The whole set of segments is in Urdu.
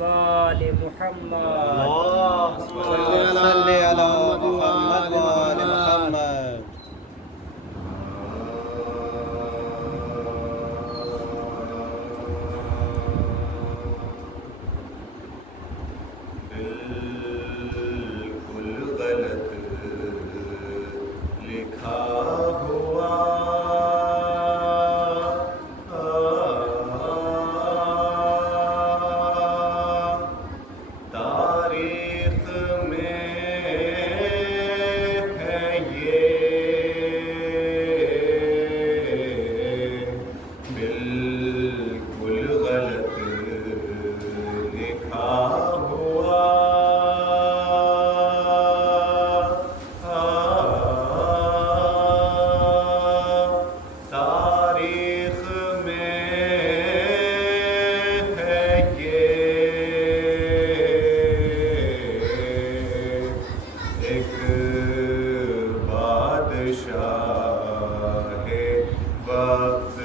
وآل محمد صل على محمد وآل محمد. بالکل غلط لکھا ہوا تاریخ میں ہے یہ بالکل غلط لکھا ہوا تاریخ میں ہے یہ ایک بادشاہ وقت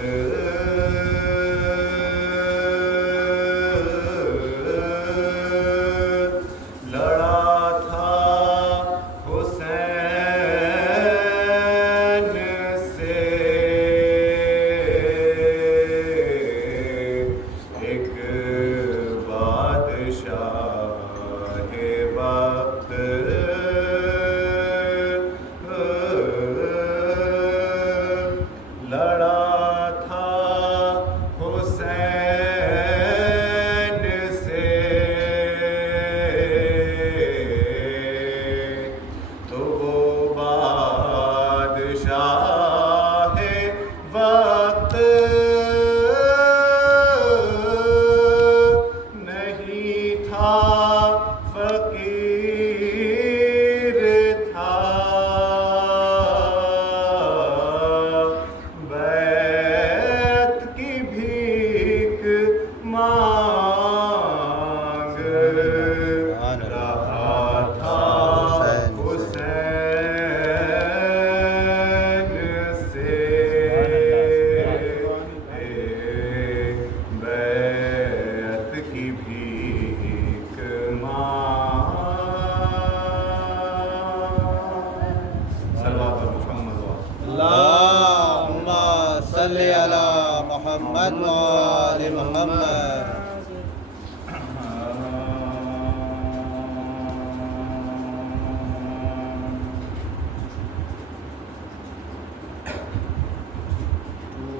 لڑا تھا حسین سے ایک بادشاہ وقت لڑا تھا حسین سے تو وہ بادشاہ وقت نہیں تھا فقیر تھا بیعت کی بھیک مانگ رہا تھا حسین سے بیعت کی بھیک مانگ صلوات محمد اللهم صل على محمد وآل محمد.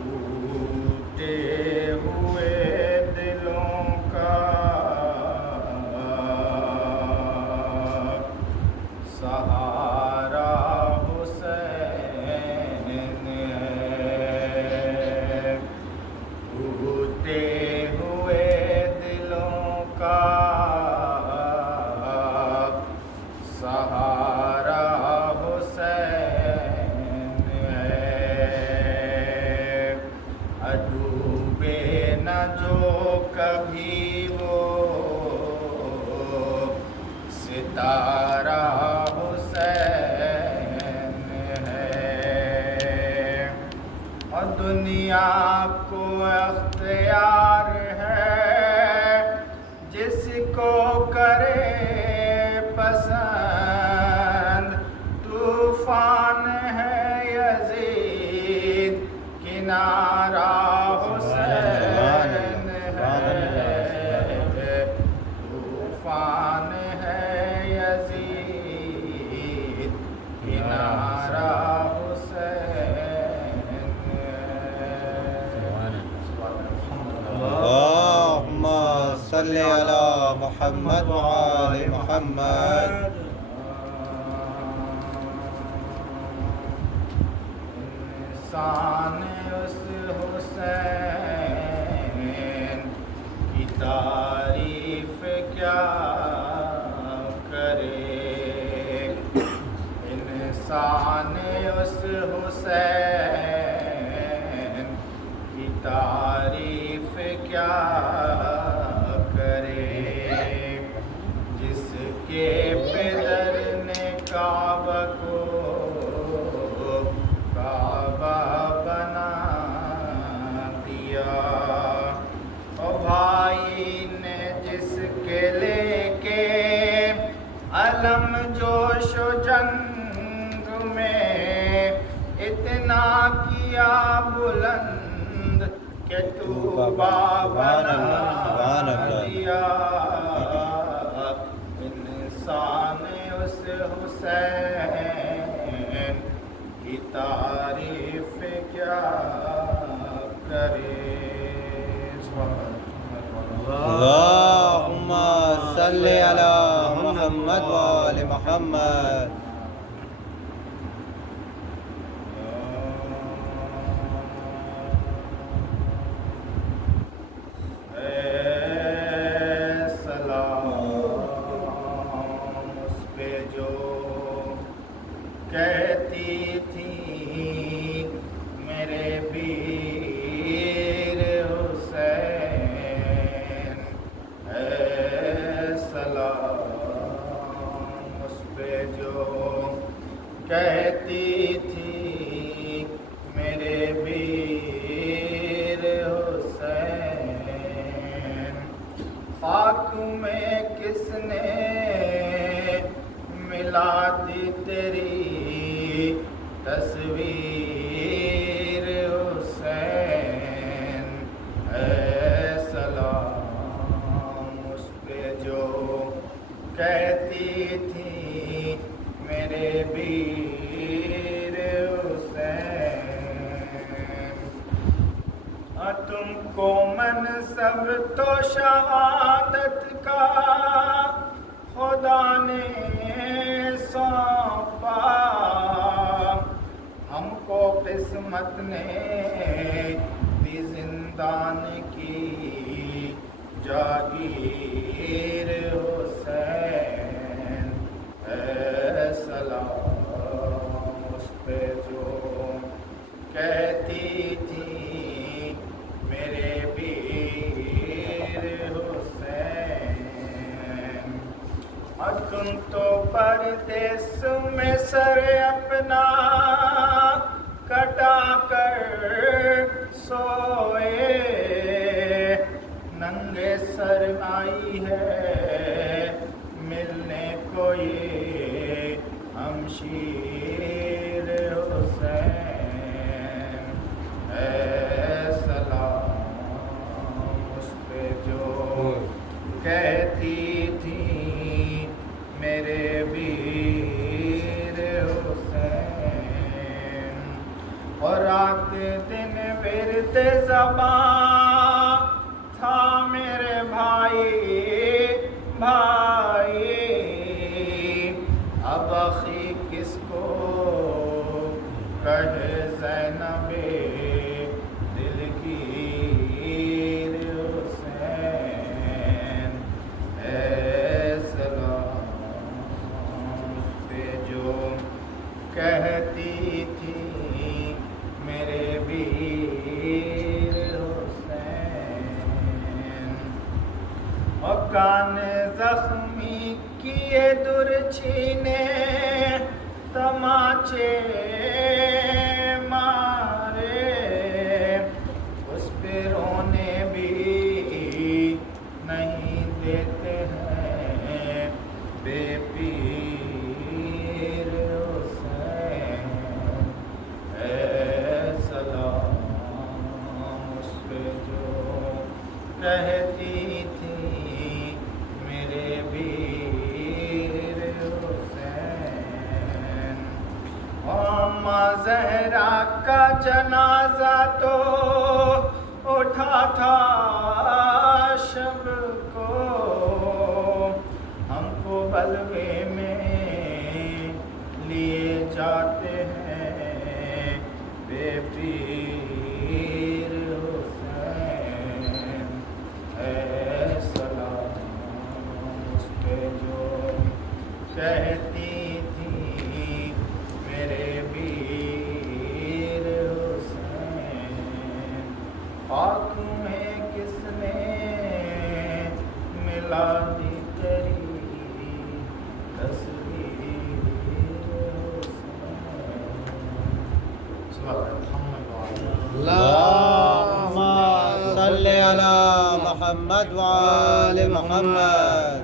ٹوٹے ہوئے دلوں کا سہارا حسین ہے ٹوٹے ہوئے دلوں کا سہارا حسین ہے ڈوبے نہ جو کبھی وہ ستارہ حسین ہے اور دنیا کو اختیار ہے جس کو کرے پسند طوفان ہے یزید کنارہ حسین ہے طوفان ہے یزید کنارہ حسین اللهم صل على محمد وآل محمد. انسان اس حسین کی تعریف کیا کرے انسان اس حسین کی تعریف کیا کرے جس کے پدر نے کعبہ کو کعبہ بنا دیا اور بھائی نے جس کے و جنگ میں اتنا کیا بلند کہ تو بنا دیا انسان اس حسین کی تعریف کیا کرے. اللهم صل على محمد وآل محمد. کہتی تھی میرے پیر حسین اے سلام اس پہ جو کہتی تھی میرے پیر حسین. خاک میں کس نے ملا دی تیری تصویر حسین اے سلام اس پہ جو کہتی تھی میرے پیر حسین. تم کو منصب تو شہادت کا خدا نے سونپا, ہم کو قسمت نے دی زندان کی جاگیر حسین اے سلام اس پہ جو کہتی تھی میرے پیر حسین. اور تم تو پردیس میں سر اپنا کٹا کر سوئے, ننگے سر آئی ہے ملنے کو یہ ہمشیر حسین اے سلام اس پہ جو کہتی تھی میرے پیر حسین. اور رات دن ورد زباں تھا میرے بھائی بھائی, اب اخی کس کو کہے زینب دل کی حسین اے کہتی تھی میرے پیر حسین. اور کان زخمی کیے در چھینے تماچے مارے, اس پہ رونے بھی نہیں دیتے ہیں بے پیر حسین اے سلام اس پہ جو کہتی تھی میرے پیر حسین. ماں زہرا کا جنازہ تو اٹھا تھا شب کو, ہم کو بلوے میں لیے جاتے ہیں بے پیر حسین اے سلام اس پہ جو کہتی تھی میرے پیر حسین. خاک میں کس نے ملا دی تیری تصویر اللهم صل على محمد وآل محمد.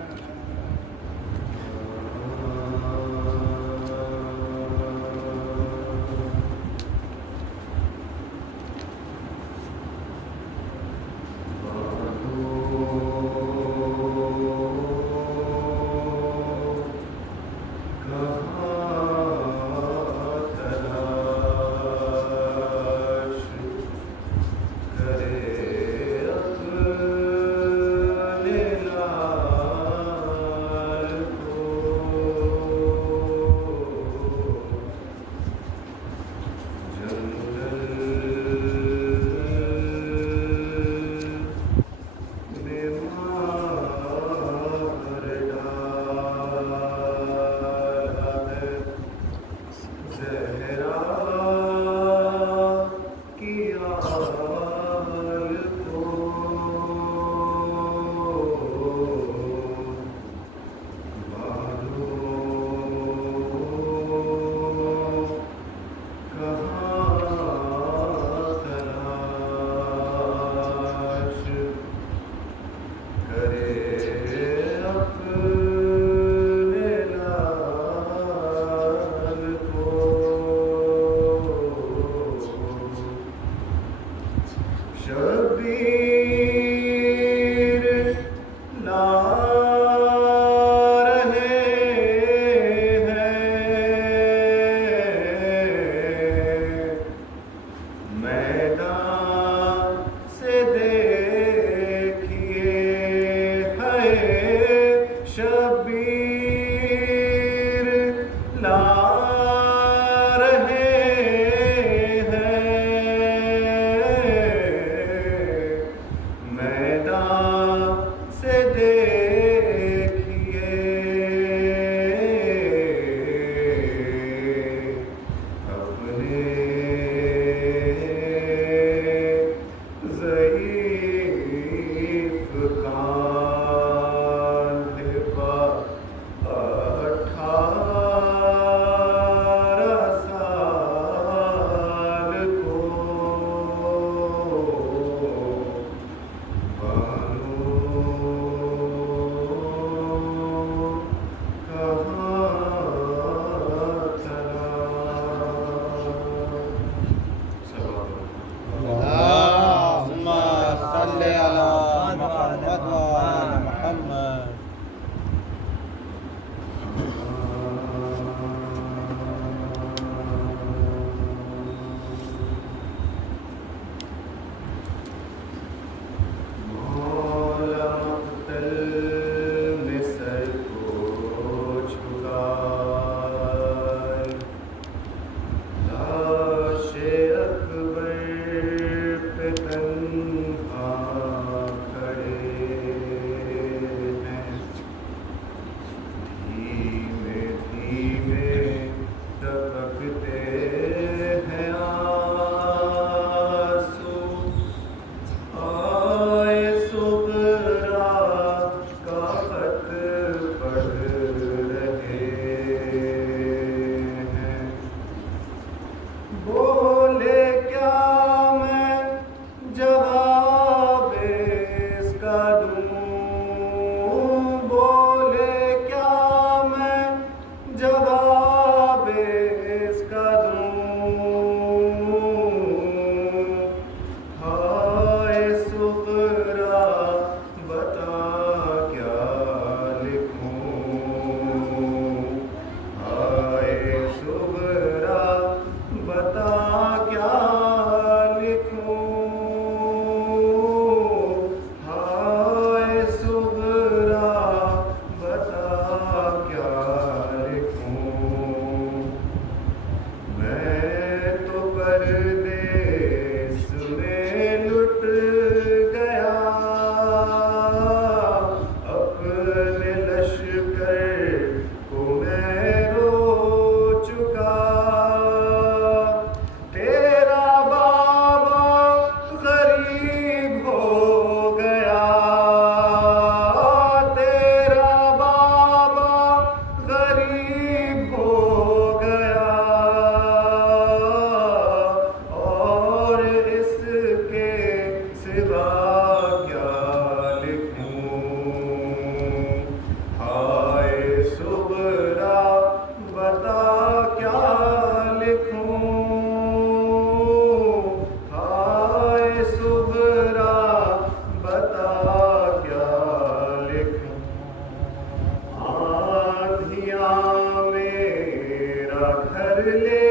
میرا گھر لے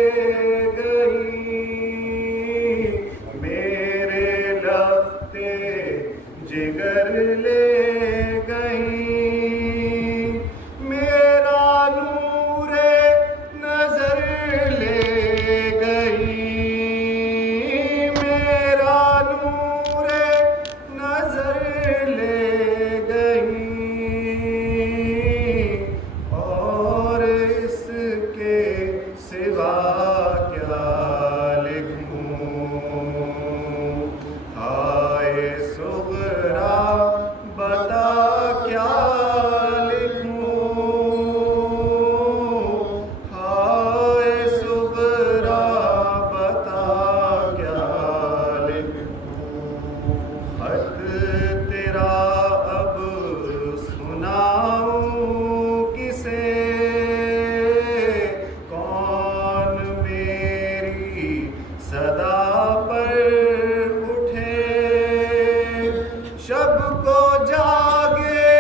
گئی، میرے لفتے جگر لے گئی، میرا نور نظر لے گئی، میرا نور نظر لے گئی، اور اس کے سوا کیا لکھوں، ہائے صغرا بتا کیا لکھوں، ہائے صغرا بتا کیا لکھوں، خط تیرا اب سناؤں کسے، کون میری صدا پر اٹھے، شب کو جاگے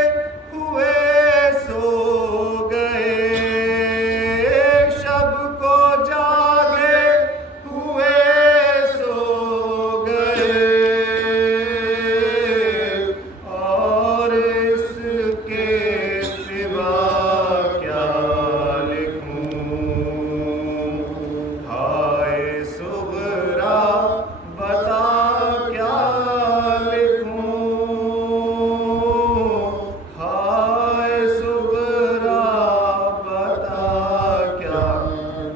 ہوئے سو گئے، شب کو جاگے ہوئے سو گئے، اور اس کے سوا کیا لکھوں، ہائے صغرا بتا کیا لکھوں، ہائے صغرا بتا کیا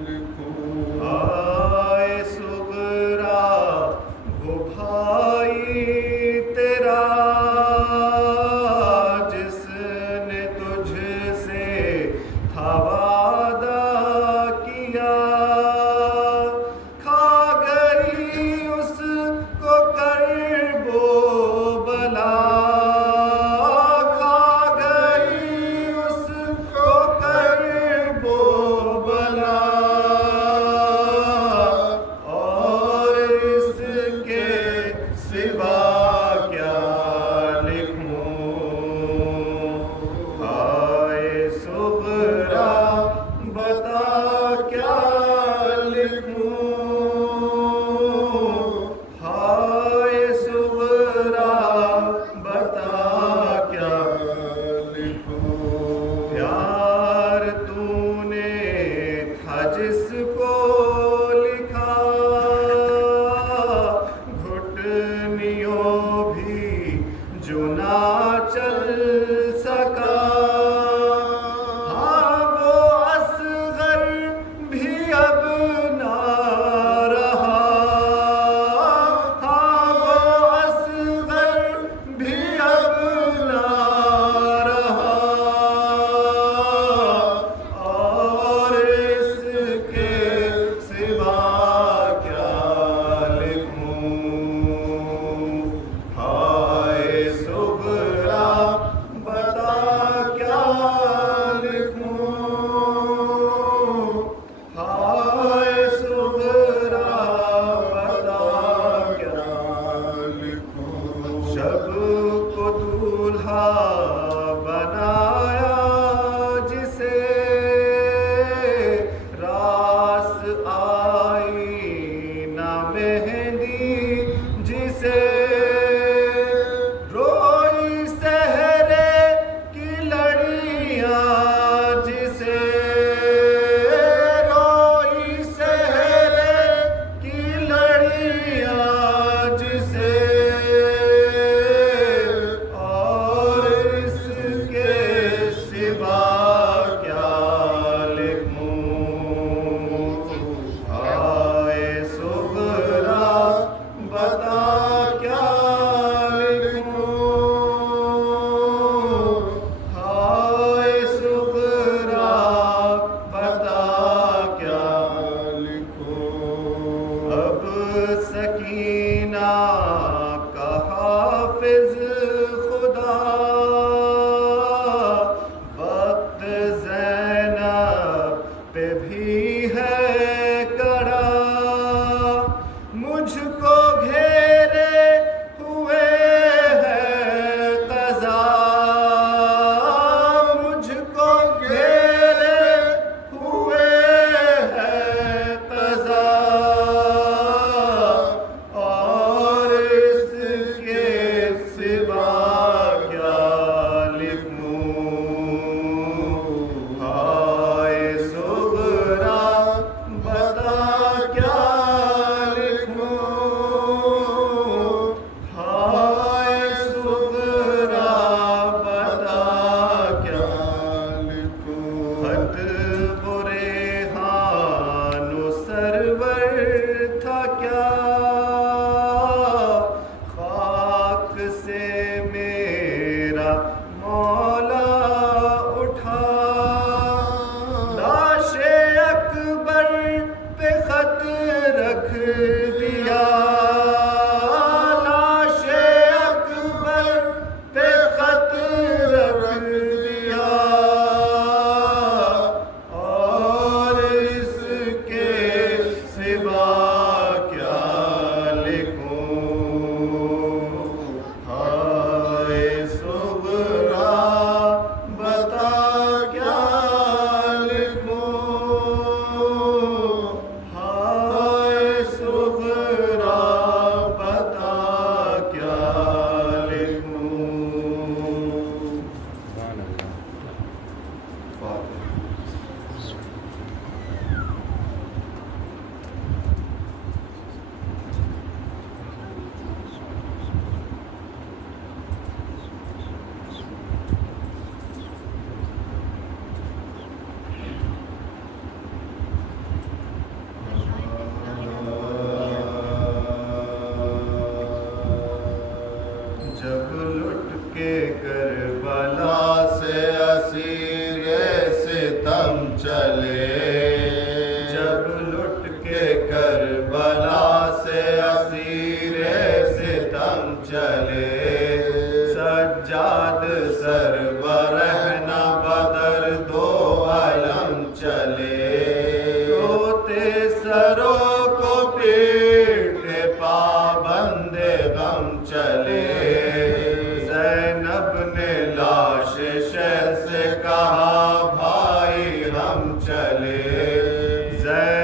لکھوں، ہائے صغرا وہ بھائی تیرا جس نے تجھ سے تھا وعدہ کیا، کھا گئی اس کو کرب و بلا، کھا گئی اس کو کرب و بلا، اور اس کے سوا کیا لکھوں، ہائے صغرا بتا کیا لکھوں، ہائے صغرا بتا کیا لکھوں، پیار تو نے تھا جس کو لکھا، گھٹنیوں بھی جو نہ چل سکا، ہاں وہ اصغر بھی اب نہ رہا، ہاں وہ اصغر بھی اب نہ رہا، اور اس کے سوا کیا لکھوں، ہائے صغرا بتا کیا لکھوں، ہائے صغرا بتا کیا لکھوں، شب کو دولہا بنایا جسے، راس آئی نہ مہندی جسے، روئی سہرے کی لڑیاں جسے، روئی سہرے کی لڑیاں جسے، اور اس کے سوا کیا لکھوں، ہائے صغرا بتا کیا لکھوں، ہائے صغرا بتا کیا لکھوں، اب سکینہ کا حافظ خدا، وقت زینب پہ بھی ہے کڑا، مجھ کو گھیرے ہوئے ہے قضا، مجھ کو گھیرے ہوئے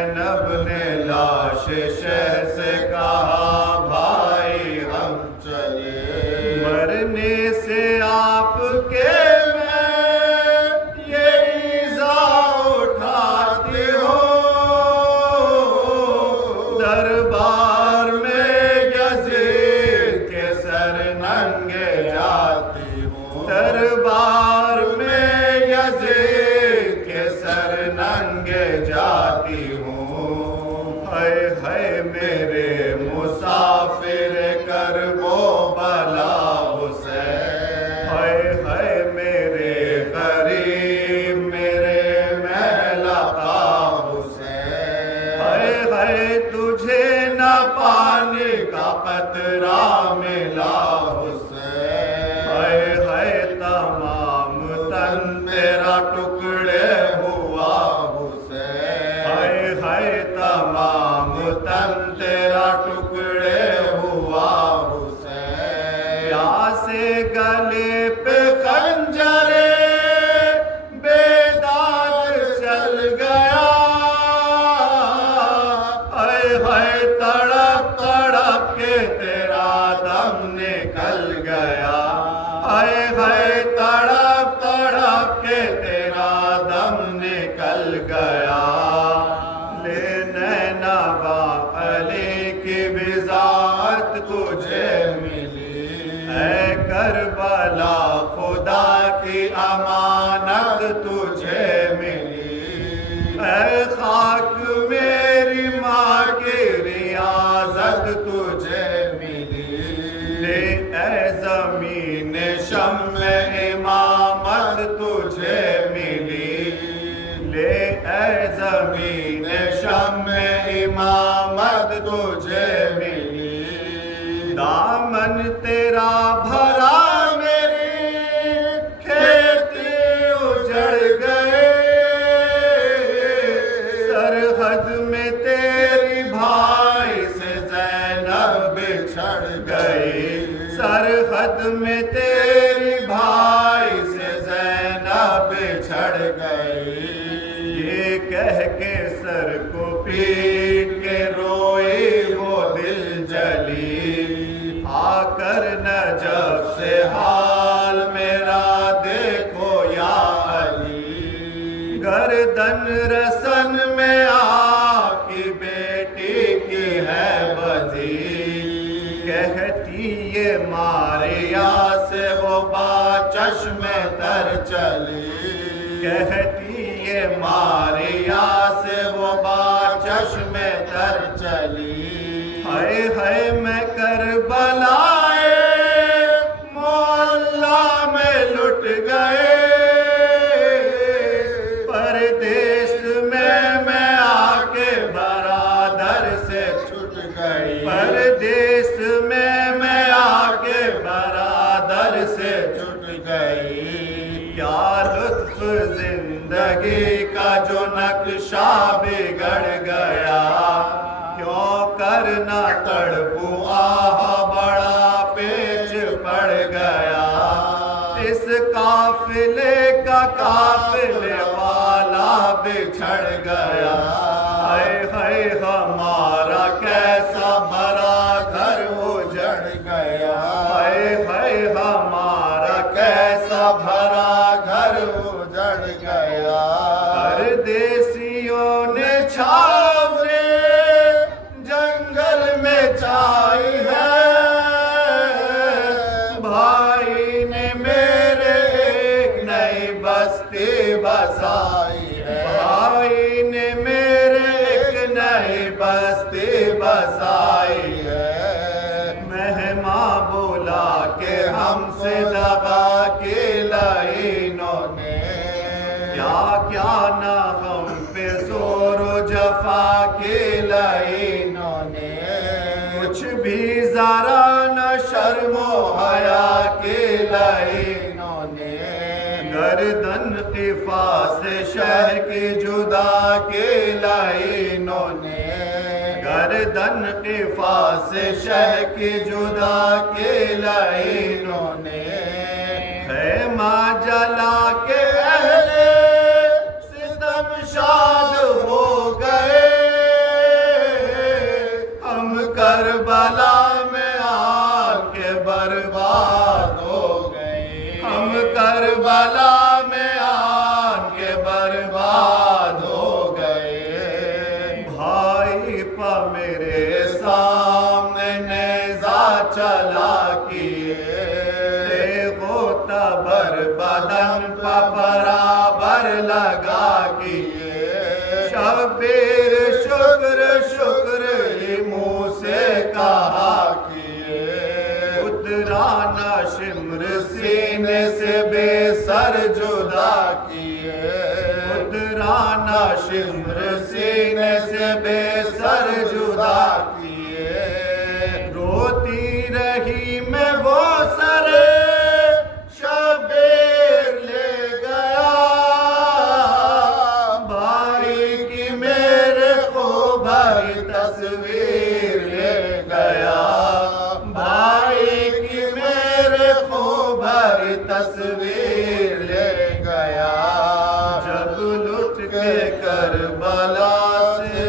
زینب نے لاش شہ سے کہا بھائی ہم چلے، مرنے سے آپ کے میں یہ ایذا اٹھاتی ہوں، دربار میں یزید کے سر ننگے جاتی ہوں، دربار میں یزید کے سر ننگے جاتی ہوں، ہائے ہائے میرے مسافر کرب و بلا حسین، ہائے ہائے میرے غریب میرے مہلکا حسین، ہائے ہائے تجھے نہ پانی کا قطرہ ملا حسین، ہائے ہائے تمام تن تیرا ٹکڑے ہوا حسین، ہائے ہائے تمام تن تیرا ٹکڑے ہوا حسین، پیاسے گلے پہ خنجر بیداد چل گیا، ہائے ہائے تڑپ تڑپ کے تیرا دم نکل گیا، ہائے ہائے تڑپ تڑپ کے تیرا دم نکل گیا، لے نینوا علی کی وضاحت تجھے ملی، اے کربلا خدا کی امانت تجھے ملی، اے خاک میری ماں کی ریاضت تجھے ملی، لے اے زمین شمع امامت تجھے ملی، لے اے زمین شمع امامت تجھے ملی، دامن تیرا بھرا میری کھیتی اجڑ گئے، سرحد میں تیری بھائی سے زینب بچھڑ گئی، سرحد میں تیری بھائی سے زینب بچھڑ گئی، یہ کہہ کے سر کو پیٹ کے روئی وہ دل جلی، آ کر نجف سے حال میرا دیکھو یا علی، گردن رسن میں آپ کی بیٹی کی ہے بدی، کہتی یہ ماریا سے وہ با چشم تر چلی، کہتی یہ ماریا سے وہ با چشم تر چلی، ہائے ہائے میں کربلائے معلیٰ میں لٹ گئے، پردیس میں آ کے برادر سے چھٹ گئی، پردیس میں آ کے برادر سے چھٹ گئی، کیا لطف زندگی کا جو نقشہ بگڑ گیا، کیوں کرنا تڑپوں آہ بڑا پیچ پڑ گیا، اس قافلے کا قافلے والا بچھڑ گیا، ہائے ہائے ہمارا کیسا بھرا گھر اجڑ گیا، ہائے ہائے ہمارا کیسا بھرا گھر اجڑ گیا، پردیسیوں نے چھاوے جنگل میں چھائی ہے، بھائی نے میرے ایک نئی بستی بسائی ہے، بھائی نے میرے ایک نئی بستی بسائی ہے، مہماں بولا کہ ہم سے دبا کے لائنوں نے، کیا کیا نہ ہم پہ زور و جفا کے لائنوں نے، کچھ بھی ذرا نہ شرم و حیا کے لائنوں نے، گردن قفا سے شہ کی جدا کے لائنوں نے، گردن قفا سے شہ کی جدا کے لائنوں نے، خیمہ جلا کے اہل ستم شاد ہو گئے، میرے سامنے نیزہ چلا کیے غوطہ بدن پہ برابر لگا کیے شبیر شکر شکر منہ سے کہا کیے اترانا شمر سینے سے بے سر جدا کیے اترانا شمر سینے سے بے سر جدا کیے روتی رہی میں وہ سر شبیر لے گیا بھائی کی میرے خوب بھائی تصویر لے گیا بھائی کی میرے خوب بھائی تصویر لے گیا جب لٹ کے کربلا سے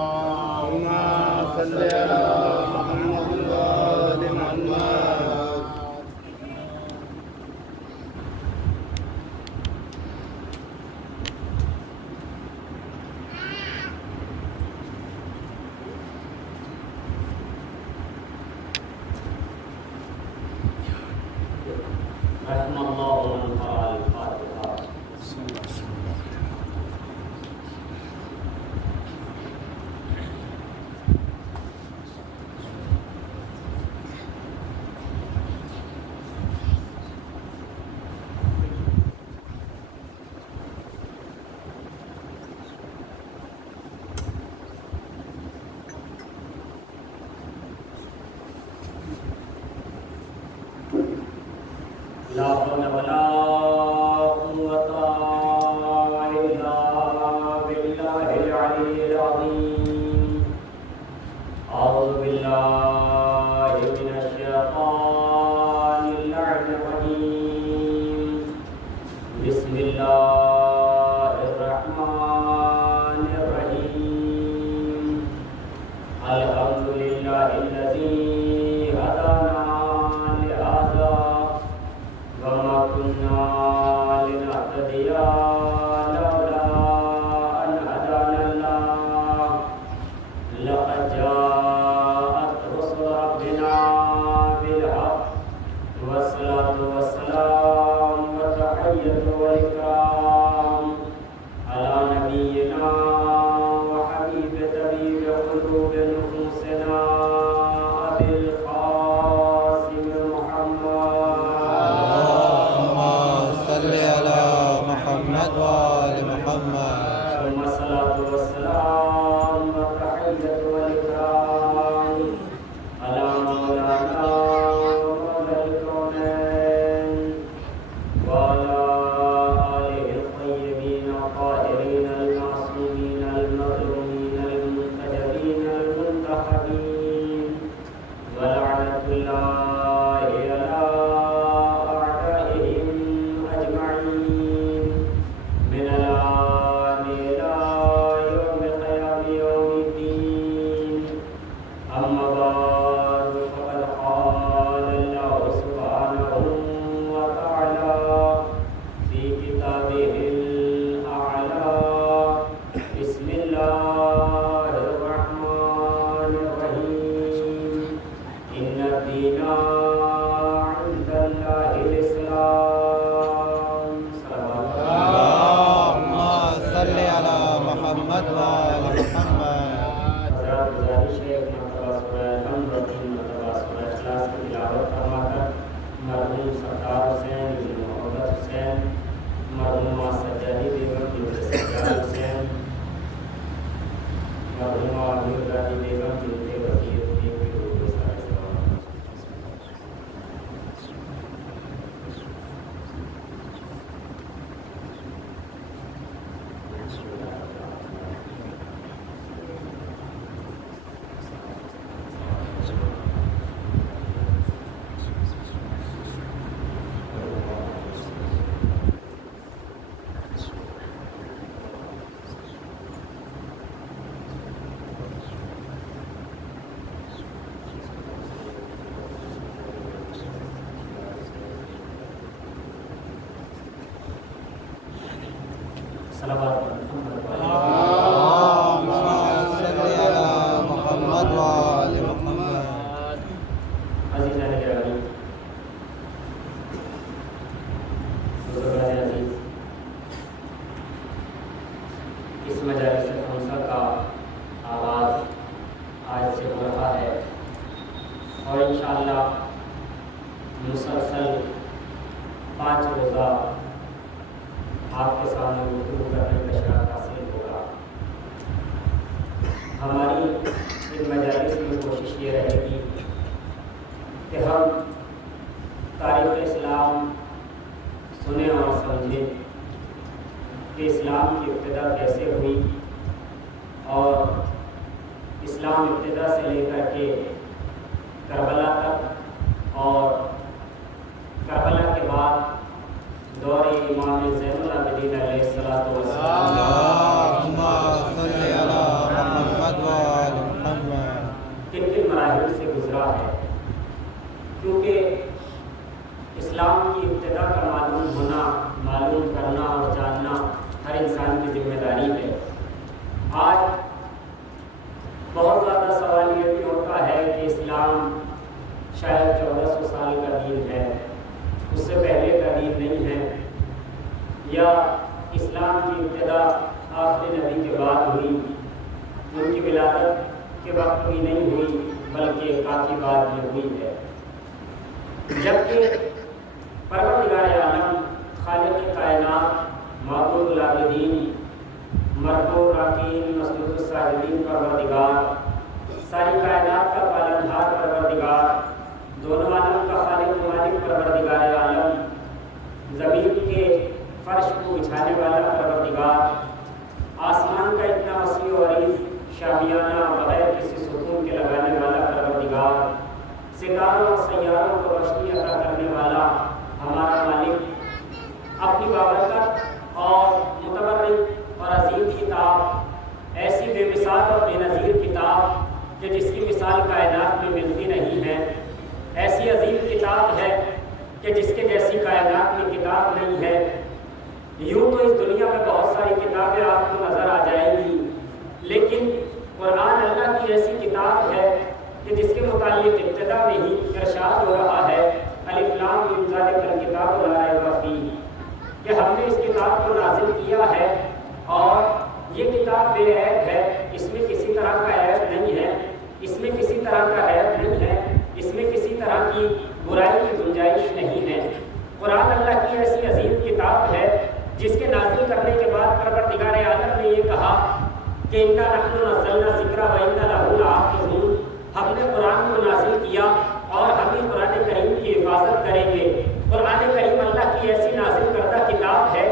اللهم صل على محمد وآل محمد رحم الله من قرأ الفاتحة. لا حول ولا قوة إلا بالله العلي العظيم. أعوذ بالله من الشيطان اللعين الرجيم. بسم الله الرحمن الرحيم. الحمد لله الذي هدانا لهذا وما كنا لنهتدي لولا أن هدانا الله لقد جاءت رسل ربنا بالحق والصلاة والسلام والتحية والإكرام على نبينا وحبيب طبيب قلوب نفوسنا أبي القاسم محمد صل على محمد وآل محمد ثم الصلاة والسلام والتحية والإكرام على مولانا مولى الكونين وعلى آله الطيبين الطاهرين المعصومين المظلومين المنتجبين المنتخبين ولعنة الله على أعدائهم أجمعين من الآن إلى يوم قيام يوم الدين. أما بعد فقد قال الله سبحانه وتعالى في كتابه الأعلى بسم الله الرحمن الرحيم إن الدين عند الله الإسلام. صلوات اللهم صل على محمد وآل محمد. حضرات گزارش ہے ایک مرتبہ سورہ الحمد اور تین مرتبہ سورہ اخلاص کی تلاوت فرما کر مرحوم ستار حسین بن محمد حسین مرحومہ سجادی بیگم بنت سجاد حسین مرحومہ امیرزادی بیگم بنت وزیر الدین کی روح کو سارے سلام. صلوات محمد اللهم صل على محمد وآل محمد. عزیزان گرامی، بزرگان عزیز، اس مجالس خمسہ کا آغاز آج سے ہو رہا ہے اور انشاءاللہ مسلسل 5 روزہ آپ کے سامنے گفتگو کرنے کا شرف حاصل ہوگا. ہماری ان مجالس میں کوشش یہ رہے گی کہ ہم تاریخ اسلام سنیں اور سمجھیں کہ اسلام کی ابتدا کیسے ہوئی اور اسلام ابتدا سے لے کر کے کربلا تک اور کربلا کے بعد دور امام زین العابدین علیہ الصلوۃ والسلام اللهم صل على محمد وآل محمد. کن کن مراحل سے گزرا ہے، کیونکہ اسلام کی ابتدا کا معلوم ہونا، معلوم کرنا اور جاننا ہر انسان کی ذمہ داری ہے. آج بہت زیادہ سوال یہ بھی ہوتا ہے کہ اسلام شاید 1400 سال کا دین ہے، اس سے پہلے کا دین نہیں ہے، یا اسلام کی ابتدا آخری نبی کے بعد ہوئی، ان کی ولادت کے وقت بھی نہیں ہوئی بلکہ کافی بعد میں ہوئی ہے. جبکہ پروردگار عالم، خالق کائنات، معبود العابدین، مرغوب راکین، مسجود الساجدین پروردگار، ساری کائنات کا پالنہار پروردگار، دونوں عالم کا خالق و مالک پروردگار عالم، زمین کے فرش کو بچھانے والا پروردگار، آسمان کا اتنا وسیع و عریض شابیانہ بغیر کسی ستون کے لگانے والا پروردگار، ستاروں اور سیاروں کو روشنی عطا کرنے والا ہمارا مالک، اپنی بابرکت اور متبرک اور عظیم کتاب، ایسی بے مثال اور بے نظیر کتاب کہ جس کی مثال کائنات میں ملتی نہیں ہے، ایسی عظیم کتاب ہے کہ جس کے جیسی کائنات میں کتاب نہیں ہے. یوں تو اس دنیا میں بہت ساری کتابیں آپ کو نظر آ جائیں گی، لیکن قرآن اللہ کی ایسی کتاب ہے کہ جس کے متعلق ابتدا میں ہی ارشاد ہو رہا ہے الف لام میم ذالک الکتاب لا ریب فیہ، کہ ہم نے اس کتاب کو نازل کیا ہے اور یہ کتاب بے عیب ہے، اس میں کسی طرح کا عیب نہیں ہے، اس میں کسی طرح کا عیب نہیں ہے، اس میں کسی طرح کی برائی کی گنجائش نہیں ہے. قرآن اللہ کی ایسی عظیم کتاب ہے جس کے نازل کرنے کے بعد پروردگار عالم نے یہ کہا کہ انا نحن نزلنا الذکر و انا لہ لحافظون، ہم نے قرآن کو نازل کیا اور ہم ہی قرآن کریم کی حفاظت کریں گے. قرآن کریم اللہ کی ایسی نازل کردہ کتاب ہے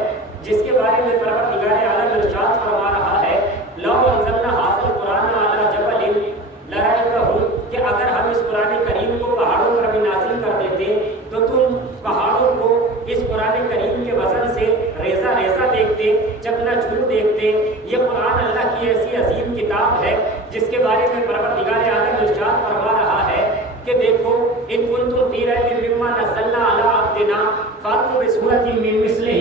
جس کے بارے میں پروردگار عالم ارشاد فرما رہا ہے لو انزلنا ھذا القرآن علی جبل لرأیتہ، کہ اگر ہم اس قرآن کریم کو پہاڑوں پر بھی نازل کر دیتے تو تم پہاڑوں کو اس قرآن کریم کے وزن سے ریزہ ریزہ دیکھتے، چکنا چور دیکھتے. یہ قرآن اللہ کی ایسی عظیم کتاب ہے جس کے بارے میں پروردگار عالم ارشاد فرما رہا ہے کہ دیکھو ان کنتم فی ریب مما نزلنا علی عبدنا فاتوا بسورۃ من مثلہ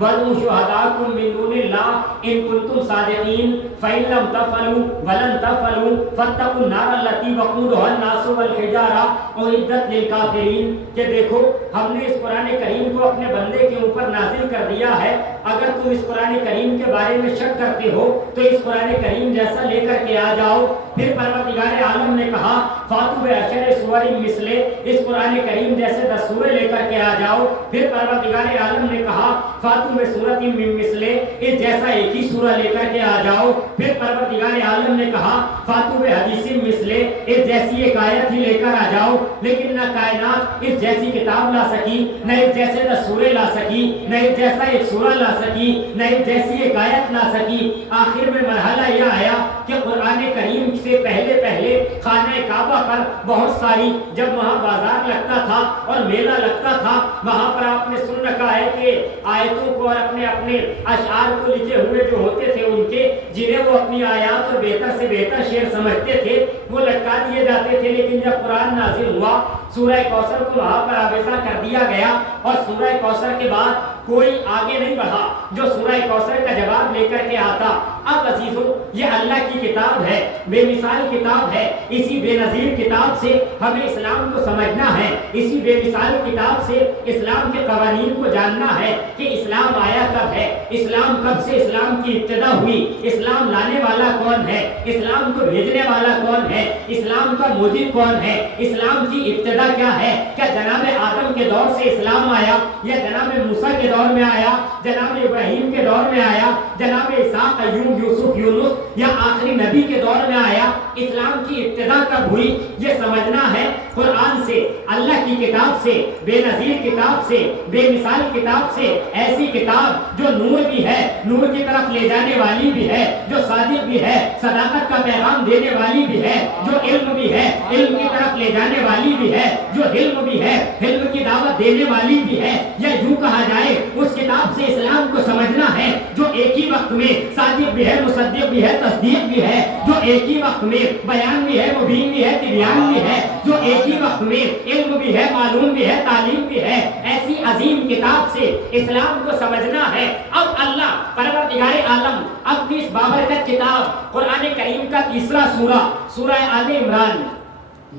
وادعوا شہداءکم من دون اللہ ان کنتم صادقین فإن لم تفعلوا ولن تفعلوا فاتقوا النار التي وقودها الناس والحجارہ اعدت للکافرین، کہ دیکھو ہم نے اس قرآن کریم کو اپنے بندے کے اوپر نازل کر دیا ہے، اگر تم اس قرآن کریم کے بارے میں شک کرتے ہو تو اس قرآن کریم جیسا لے کر کے آ جاؤ. پھر پروردگار عالم نے کہا فاتوا بعشر سور مثلہ، اس قرآن کریم جیسے 10 سورے لے کر کے آ جاؤ. پھر پروردگار عالم نے کہا فاتوا بسورۃ من مثلہ، اس جیسا ایک ہی سورہ لے کر کے آ جاؤ. پھر پروردگار عالم نے کہا فاتوا بحدیث مثلہ، اس جیسی ایک آیت ہی لے کر آ جاؤ. لیکن نہ کائنات اس جیسی کتاب لا سکی، نہ اس جیسے 10 سورے لا سکی، نہ اس جیسا ایک سورہ لا سکی، نہ اس جیسی ایک آیت لا سکی. آخر میں مرحلہ یہ آیا کہ قرآن کریم سے پہلے خانہ کعبہ پر بہت ساری جب وہاں بازار لگتا تھا اور میلہ لگتا تھا وہاں پر آپ نے سن رکھا ہے کہ آیتوں کو اور اپنے اشعار کو لکھے ہوئے جو ہوتے تھے ان کے جنہیں وہ اپنی آیات اور بہتر سے بہتر شعر سمجھتے تھے وہ لٹکا دیے جاتے تھے. لیکن جب قرآن نازل ہوا سورہ کوثر کو وہاں پر آویزہ کر دیا گیا اور سورہ کوثر کے بعد کوئی آگے نہیں بڑھا جو سورہ کوثر کا جواب لے کر کے آتا. اب عزیزوں یہ اللہ کی کتاب ہے, بے مثال کتاب ہے. اسی بے نظیر کتاب سے ہمیں اسلام کو سمجھنا ہے, اسی بے مثال کتاب سے اسلام کے قوانین کو جاننا ہے کہ اسلام آیا کب ہے, اسلام کب سے اسلام کی ابتدا ہوئی, اسلام لانے والا کون ہے, اسلام کو بھیجنے والا کون ہے, اسلام کا موجد کون ہے, اسلام کی ابتدا کیا ہے. کیا جناب آدم کے دور سے اسلام آیا یا جناب موسیٰ کے دور میں آیا, جناب ابراہیم کے دور میں آیا, جناب اسحاق, ایوب, یوسف, یونس یا آخری نبی کے دور میں آیا. اسلام کی ابتدا کب ہوئی یہ سمجھنا ہے قرآن سے, اللہ کی کتاب سے, بے نظیر کتاب سے, بے مثال کتاب سے. ایسی کتاب جو نور بھی ہے, نور کی طرف لے جانے والی بھی ہے, جو صادق بھی ہے, صداقت کا پیغام دینے والی بھی ہے, جو علم بھی ہے, علم کی طرف لے جانے والی بھی ہے, جو علم بھی ہے, علم کی دعوت دینے والی بھی ہے. یا یوں کہا جائے اس کتاب سے اسلام کو سمجھنا ہے جو ایک ہی وقت میں صادق بھی ہے, مصدق بھی ہے, تصدیق بھی ہے, جو ایک ہی وقت میں بیان بھی ہے, مبین بھی ہے, تبیان بھی ہے, جو ایک ہی وقت میں علم بھی ہے, معلوم بھی ہے, تعلیم بھی ہے. ایسی عظیم کتاب سے اسلام کو سمجھنا ہے. اب اللہ پروردگار عالم اپنی اس بابرکت کتاب قرآن کریم کا تیسرا سورہ آل عمران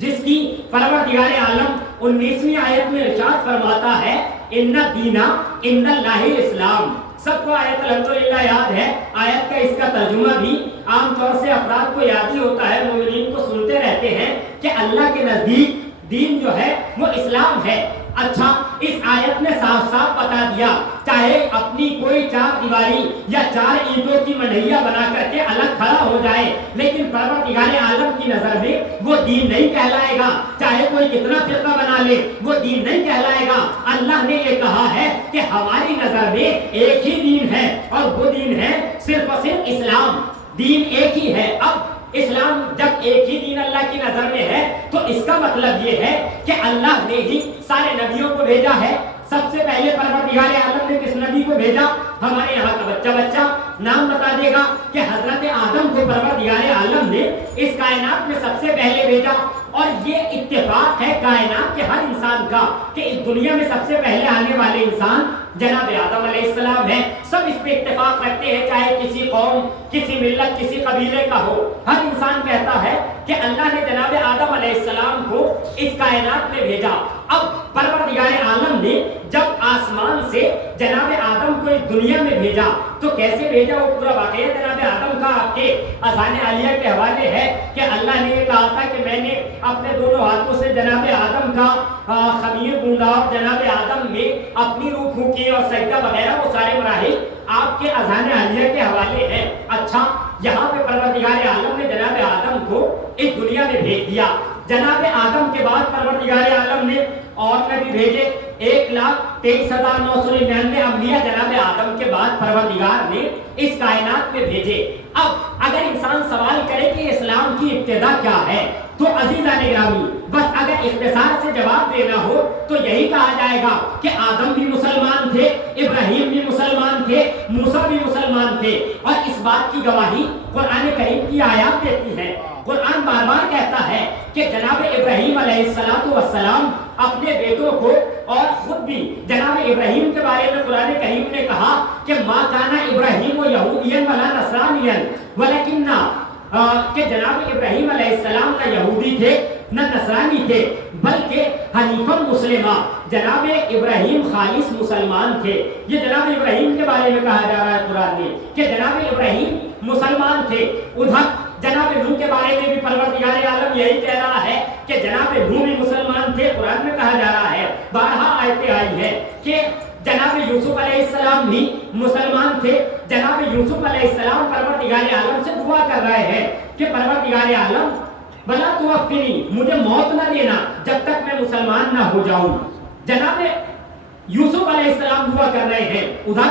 جس کی پروردگار عالم 19ویں آیت میں ارشاد فرماتا ہے ان الدین عند اللہ الاسلام. سب کو آیت الحمدللہ یاد ہے. آیت کا اس کا ترجمہ بھی عام طور سے افراد کو یاد ہی ہوتا ہے, مومنین کو سنتے رہتے ہیں کہ اللہ کے نزدیک دین جو ہے وہ اسلام ہے. اچھا اس آیت نے صاف صاف بتا دیا چاہے اپنی کوئی چار دیواری یا 4 اینٹوں کی منہیا بنا کر کے الگ کھڑا ہو جائے لیکن پروردگار عالم کی نظر میں وہ دین نہیں کہلائے گا. چاہے کوئی کتنا فرقہ بنا لے وہ دین نہیں کہلائے گا. اللہ نے یہ کہا ہے کہ ہماری نظر میں ایک ہی دین ہے اور وہ دین ہے صرف اور صرف اسلام. دین ایک ہی ہے. اب اسلام جب ایک ہی دین اللہ کی نظر میں ہے تو اس کا مطلب یہ ہے کہ اللہ نے ہی سارے نبیوں کو بھیجا ہے. سب سے پہلے پروردگار عالم نے کس نبی کو بھیجا؟ ہمارے یہاں کا بچہ نام بتا دے گا کہ حضرت آدم کو پروردگار عالم نے اس کائنات میں سب سے پہلے بھیجا. اور یہ اتفاق ہے کائنات کے ہر انسان کا کہ اس دنیا میں سب سے پہلے آنے والے انسان جناب آدم علیہ السلام ہے. سب اس پہ اتفاق رکھتے ہیں چاہے کسی قوم, کسی ملت, کسی قبیلے کا ہو. ہر انسان کہتا ہے کہ اللہ نے جناب آدم علیہ السلام کو اس کائنات میں بھیجا. اب پروردگار عالم نے جب آسمان سے جناب آدم کو اس دنیا میں بھیجا تو کیسے بھیجا وہ پورا واقعہ جناب آدم کا آپ کے اذان عالیہ کے حوالے ہے کہ اللہ نے یہ کہا تھا کہ میں نے اپنے دونوں ہاتھوں سے جناب آدم کا خمیر گوندا اور جناب آدم میں اپنی روح پھونکی اور سجدہ وغیرہ وہ سارے مراحل آپ کے اذان عالیہ کے حوالے ہیں. اچھا یہاں پہ پروردگار عالم نے جناب آدم کو اس دنیا میں بھیج دیا. جناب آدم کے بعد پروردگار عالم نے اور نبی بھیجے 1,23,999 انبیاء جناب آدم کے بعد پروردگار نے اس کائنات میں بھیجے. اب اگر انسان سوال کرے کہ اسلام کی ابتدا کیا ہے تو عزیزان گرامی بس اگر اختصار سے جواب دینا ہو تو یہی کہا جائے گا کہ آدم بھی مسلمان تھے, ابراہیم بھی مسلمان تھے, موسیٰ بھی مسلمان تھے. اور اس بات کی گواہی قرآن کریم کی آیات دیتی ہے. قرآن بار بار کہتا ہے کہ جناب ابراہیم علیہ السلام اپنے بیٹوں کو اور خود بھی جناب ابراہیم کے بارے میں قرآن کریم نے کہا کہ ما کان ابراہیم و یہودین ولا نصرانین ولکن کہ جناب ابراہیم علیہ السلام نہ یہودی تھے نہ نصرانی تھے بلکہ حنیفا مسلمہ. جناب ابراہیم خالص مسلمان تھے. یہ جناب ابراہیم کے بارے میں کہا جا رہا ہے قرآن میں کہ جناب ابراہیم مسلمان تھے. ادھر جناب نوح کے بارے میں بھی پروردگار عالم یہی کہہ رہا ہے کہ جناب نوح بھی مسلمان تھے. قرآن میں کہا جا رہا ہے, بارہا آیتیں آئی ہیں کہ جناب یوسف علیہ السلام بھی مسلمان تھے. جناب یوسف علیہ السلام پروردگار عالم سے دعا کر رہے ہیں کہ پروردگار عالم بلا توفنی, مجھے موت نہ دینا جب تک میں مسلمان نہ ہو جاؤں. جناب یوسف علیہ السلام دعا کر رہے ہیں. ادھر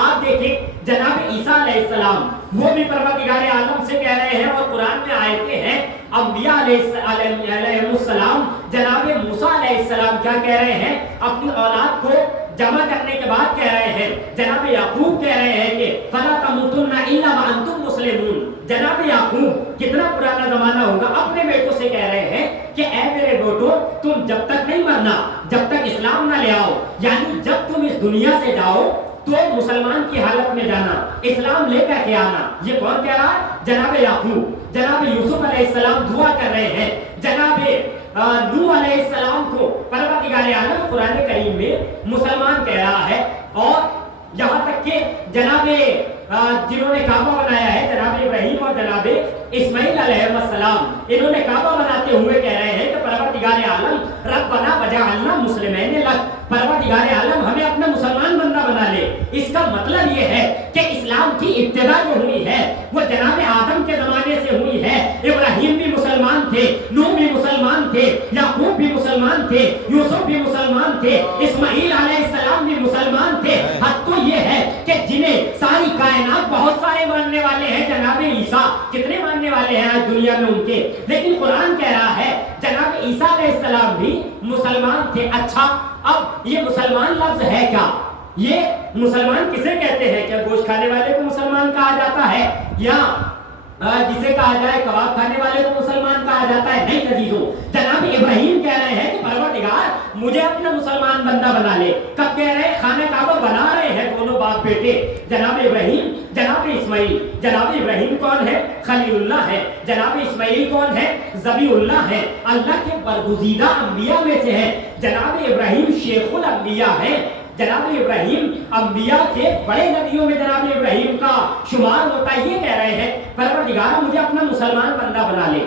آپ دیکھیں جناب عیسیٰ علیہ السلام وہ بھی پروردگار عالم سے کہہ رہے ہیں، اور قرآن میں آیتیں ہیں انبیاء علیہ السلام، جناب موسیٰ علیہ السلام کیا کہہ رہے ہیں، اپنی اولاد کو جمع کرنے کے بعد کہہ رہے ہیں، جناب یعقوب کہہ رہے ہیں کہ فَلَا تَمُوتُنَّ إِلَّا وَأَنْتُمْ مُسْلِمُونَ۔ جناب یعقوب کتنا پرانا زمانہ ہوگا، اپنے بیٹوں سے کہہ رہے ہیں کہ اے میرے بیٹو تم جب تک نہیں مرنا، جب تک اسلام نہ لے آؤ، یعنی جب تم اس دنیا سے جاؤ تو مسلمان کی حالت میں جانا، اسلام لے کر کے آنا۔ یہ کون کہہ رہا ہے؟ جناب یعقوب۔ جناب یوسف علیہ السلام دعا کر رہے ہیں، جناب نوح علیہ السلام کو پروردگار عالم قرآن کریم میں مسلمان کہہ رہا ہے، اور یہاں تک کہ جناب جنہوں نے کعبہ بنایا ہے، جناب ابراہیم اور جناب اسماعیل علیہ السلام، انہوں نے کعبہ بناتے ہوئے کہہ رہے ہیں کہ پروردگار عالم ربنا وجعلنا مسلمین لک، پروردگار عالم ہمیں اپنا مسلمان بندہ بنا لے۔ اس کا مطلب یہ ہے کہ اسلام کی ابتدا جو ہوئی ہے وہ جناب آدم کے زمانے سے ہوئی ہے۔ ابراہیم بھی مسلمان تھے، نوح بھی مسلمان تھے، یعقوب بھی مسلمان تھے، یوسف بھی مسلمان تھے، اسماعیل علیہ السلام بھی مسلمان تھے۔ حد تو یہ ہے کہ جنہیں ساری کائنات بہت سارے ماننے والے ہیں، جناب عیسیٰ کتنے ماننے والے ہیں آج دنیا میں ان کے، لیکن قرآن کہہ رہا ہے جناب عیسیٰ علیہ السلام بھی مسلمان تھے۔ اچھا اب یہ مسلمان لفظ ہے کیا؟ یہ مسلمان کسے کہتے ہیں؟ کیا گوشت کھانے والے کو مسلمان کہا جاتا ہے، یا جسے کہا جائے کباب کھانے والے کو مسلمان کہا جاتا ہے؟ نہیں عزیزوں، جناب ابراہیم کہہ رہے ہیں کہ پروردگار مجھے اپنا مسلمان بندہ بنا لے۔ کب کہہ رہے ہیں؟ خانہ کعبہ بنا رہے ہیں دونوں باپ بیٹے، جناب ابراہیم جناب اسماعیل۔ جناب ابراہیم کون ہے؟ خلیل اللہ ہے۔ جناب اسماعیل کون ہے؟ ذبیح اللہ ہے، اللہ کے برگزیدہ انبیاء میں سے ہے۔ جناب ابراہیم شیخ الانبیاء ہے، جناب ابراہیم انبیاء کے بڑے نبیوں میں جناب ابراہیم کا شمار ہوتا ہے۔ یہ کہہ رہے ہیں پروردگار مجھے اپنا مسلمان بندہ بنا لے،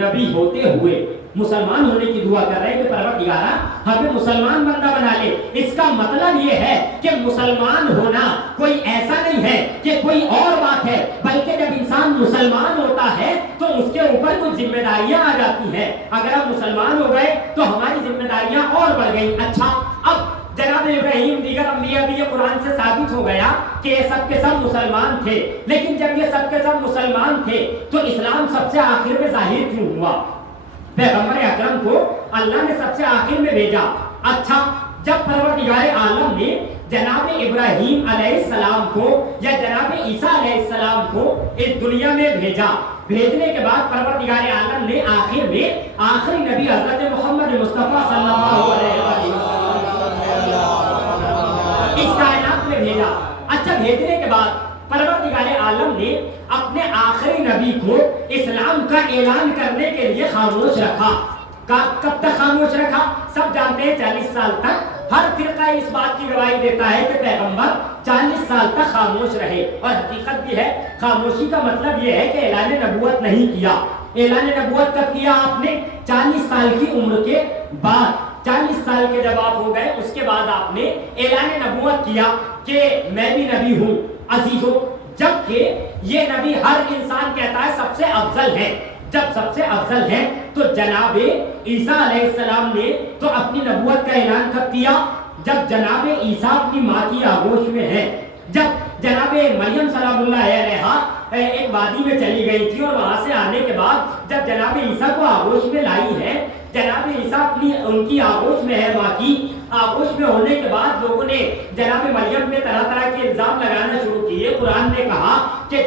نبی ہوتے ہوئے مسلمان ہونے کی دعا کر رہے ہیں کہ پروردگار ہمیں مسلمان بندہ بنا لے۔ اس کا مطلب یہ ہے کہ مسلمان ہونا کوئی ایسا نہیں ہے کہ کوئی اور بات ہے، بلکہ جب انسان مسلمان ہوتا ہے تو اس کے اوپر کچھ ذمہ داریاں آ جاتی ہیں۔ اگر ہم مسلمان ہو گئے تو ہماری ذمہ داریاں اور بڑھ گئیں۔ اچھا اب جناب ابراہیم دیگر انبیاء بھی یہ قرآن سے ثابت ہو گیا کہ یہ سب کے سب مسلمان تھے، لیکن جب یہ سب کے سب مسلمان تھے تو اسلام سب سے آخر میں ظاہر کیوں ہوا؟ پیغمبر اکرم کو اللہ نے سب سے آخر میں بھیجا۔ اچھا جب پروردگار عالم نے جناب ابراہیم علیہ السلام کو یا جناب عیسیٰ علیہ السلام کو اس دنیا میں بھیجا، بھیجنے کے بعد پروردگار عالم نے آخر میں آخری نبی حضرت محمد مصطفیٰ صلی اللہ علیہ وسلم اس کائنات میں بھیجا۔ اچھا بھیجنے کے بعد پروردگار عالم نے اپنے آخری نبی کو اسلام کا اعلان کرنے کے لیے خاموش رکھا۔ کب تک خاموش رکھا؟ سب جانتے ہیں 40 سال تک۔ ہر فرقہ اس بات کی گواہی دیتا ہے کہ پیغمبر 40 سال تک خاموش رہے، اور حقیقت بھی ہے خاموشی کا مطلب یہ ہے کہ اعلان نبوت نہیں کیا۔ اعلان نبوت کب کیا آپ نے؟ 40 سال کی عمر کے بعد۔ 40 سال کے جب آپ ہو گئے اس کے بعد آپ نے اعلان نبوت کیا کہ میں بھی نبی ہوں۔ عزیزوں جبکہ یہ نبی ہر انسان کہتا ہے سب سے افضل ہے، جب سب سے افضل ہے تو جناب عیسیٰ علیہ السلام نے تو اپنی نبوت کا اعلان کب کیا؟ جب جناب عیسیٰ اپنی ماں کی آغوش میں ہے، جب جناب مریم سلام اللہ علیہا ایک وادی میں چلی گئی تھی، اور وہاں سے آنے کے بعد جب جناب عیسیٰ کو آغوش میں لائی ہے، جناب عیسیٰ ان کی آغوش میں ہے، ماں کی آغوش میں ہونے کے بعد لوگوں نے جناب مریم پہ طرح طرح کے الزام لگانا شروع کیے۔ قرآن نے کہا کہ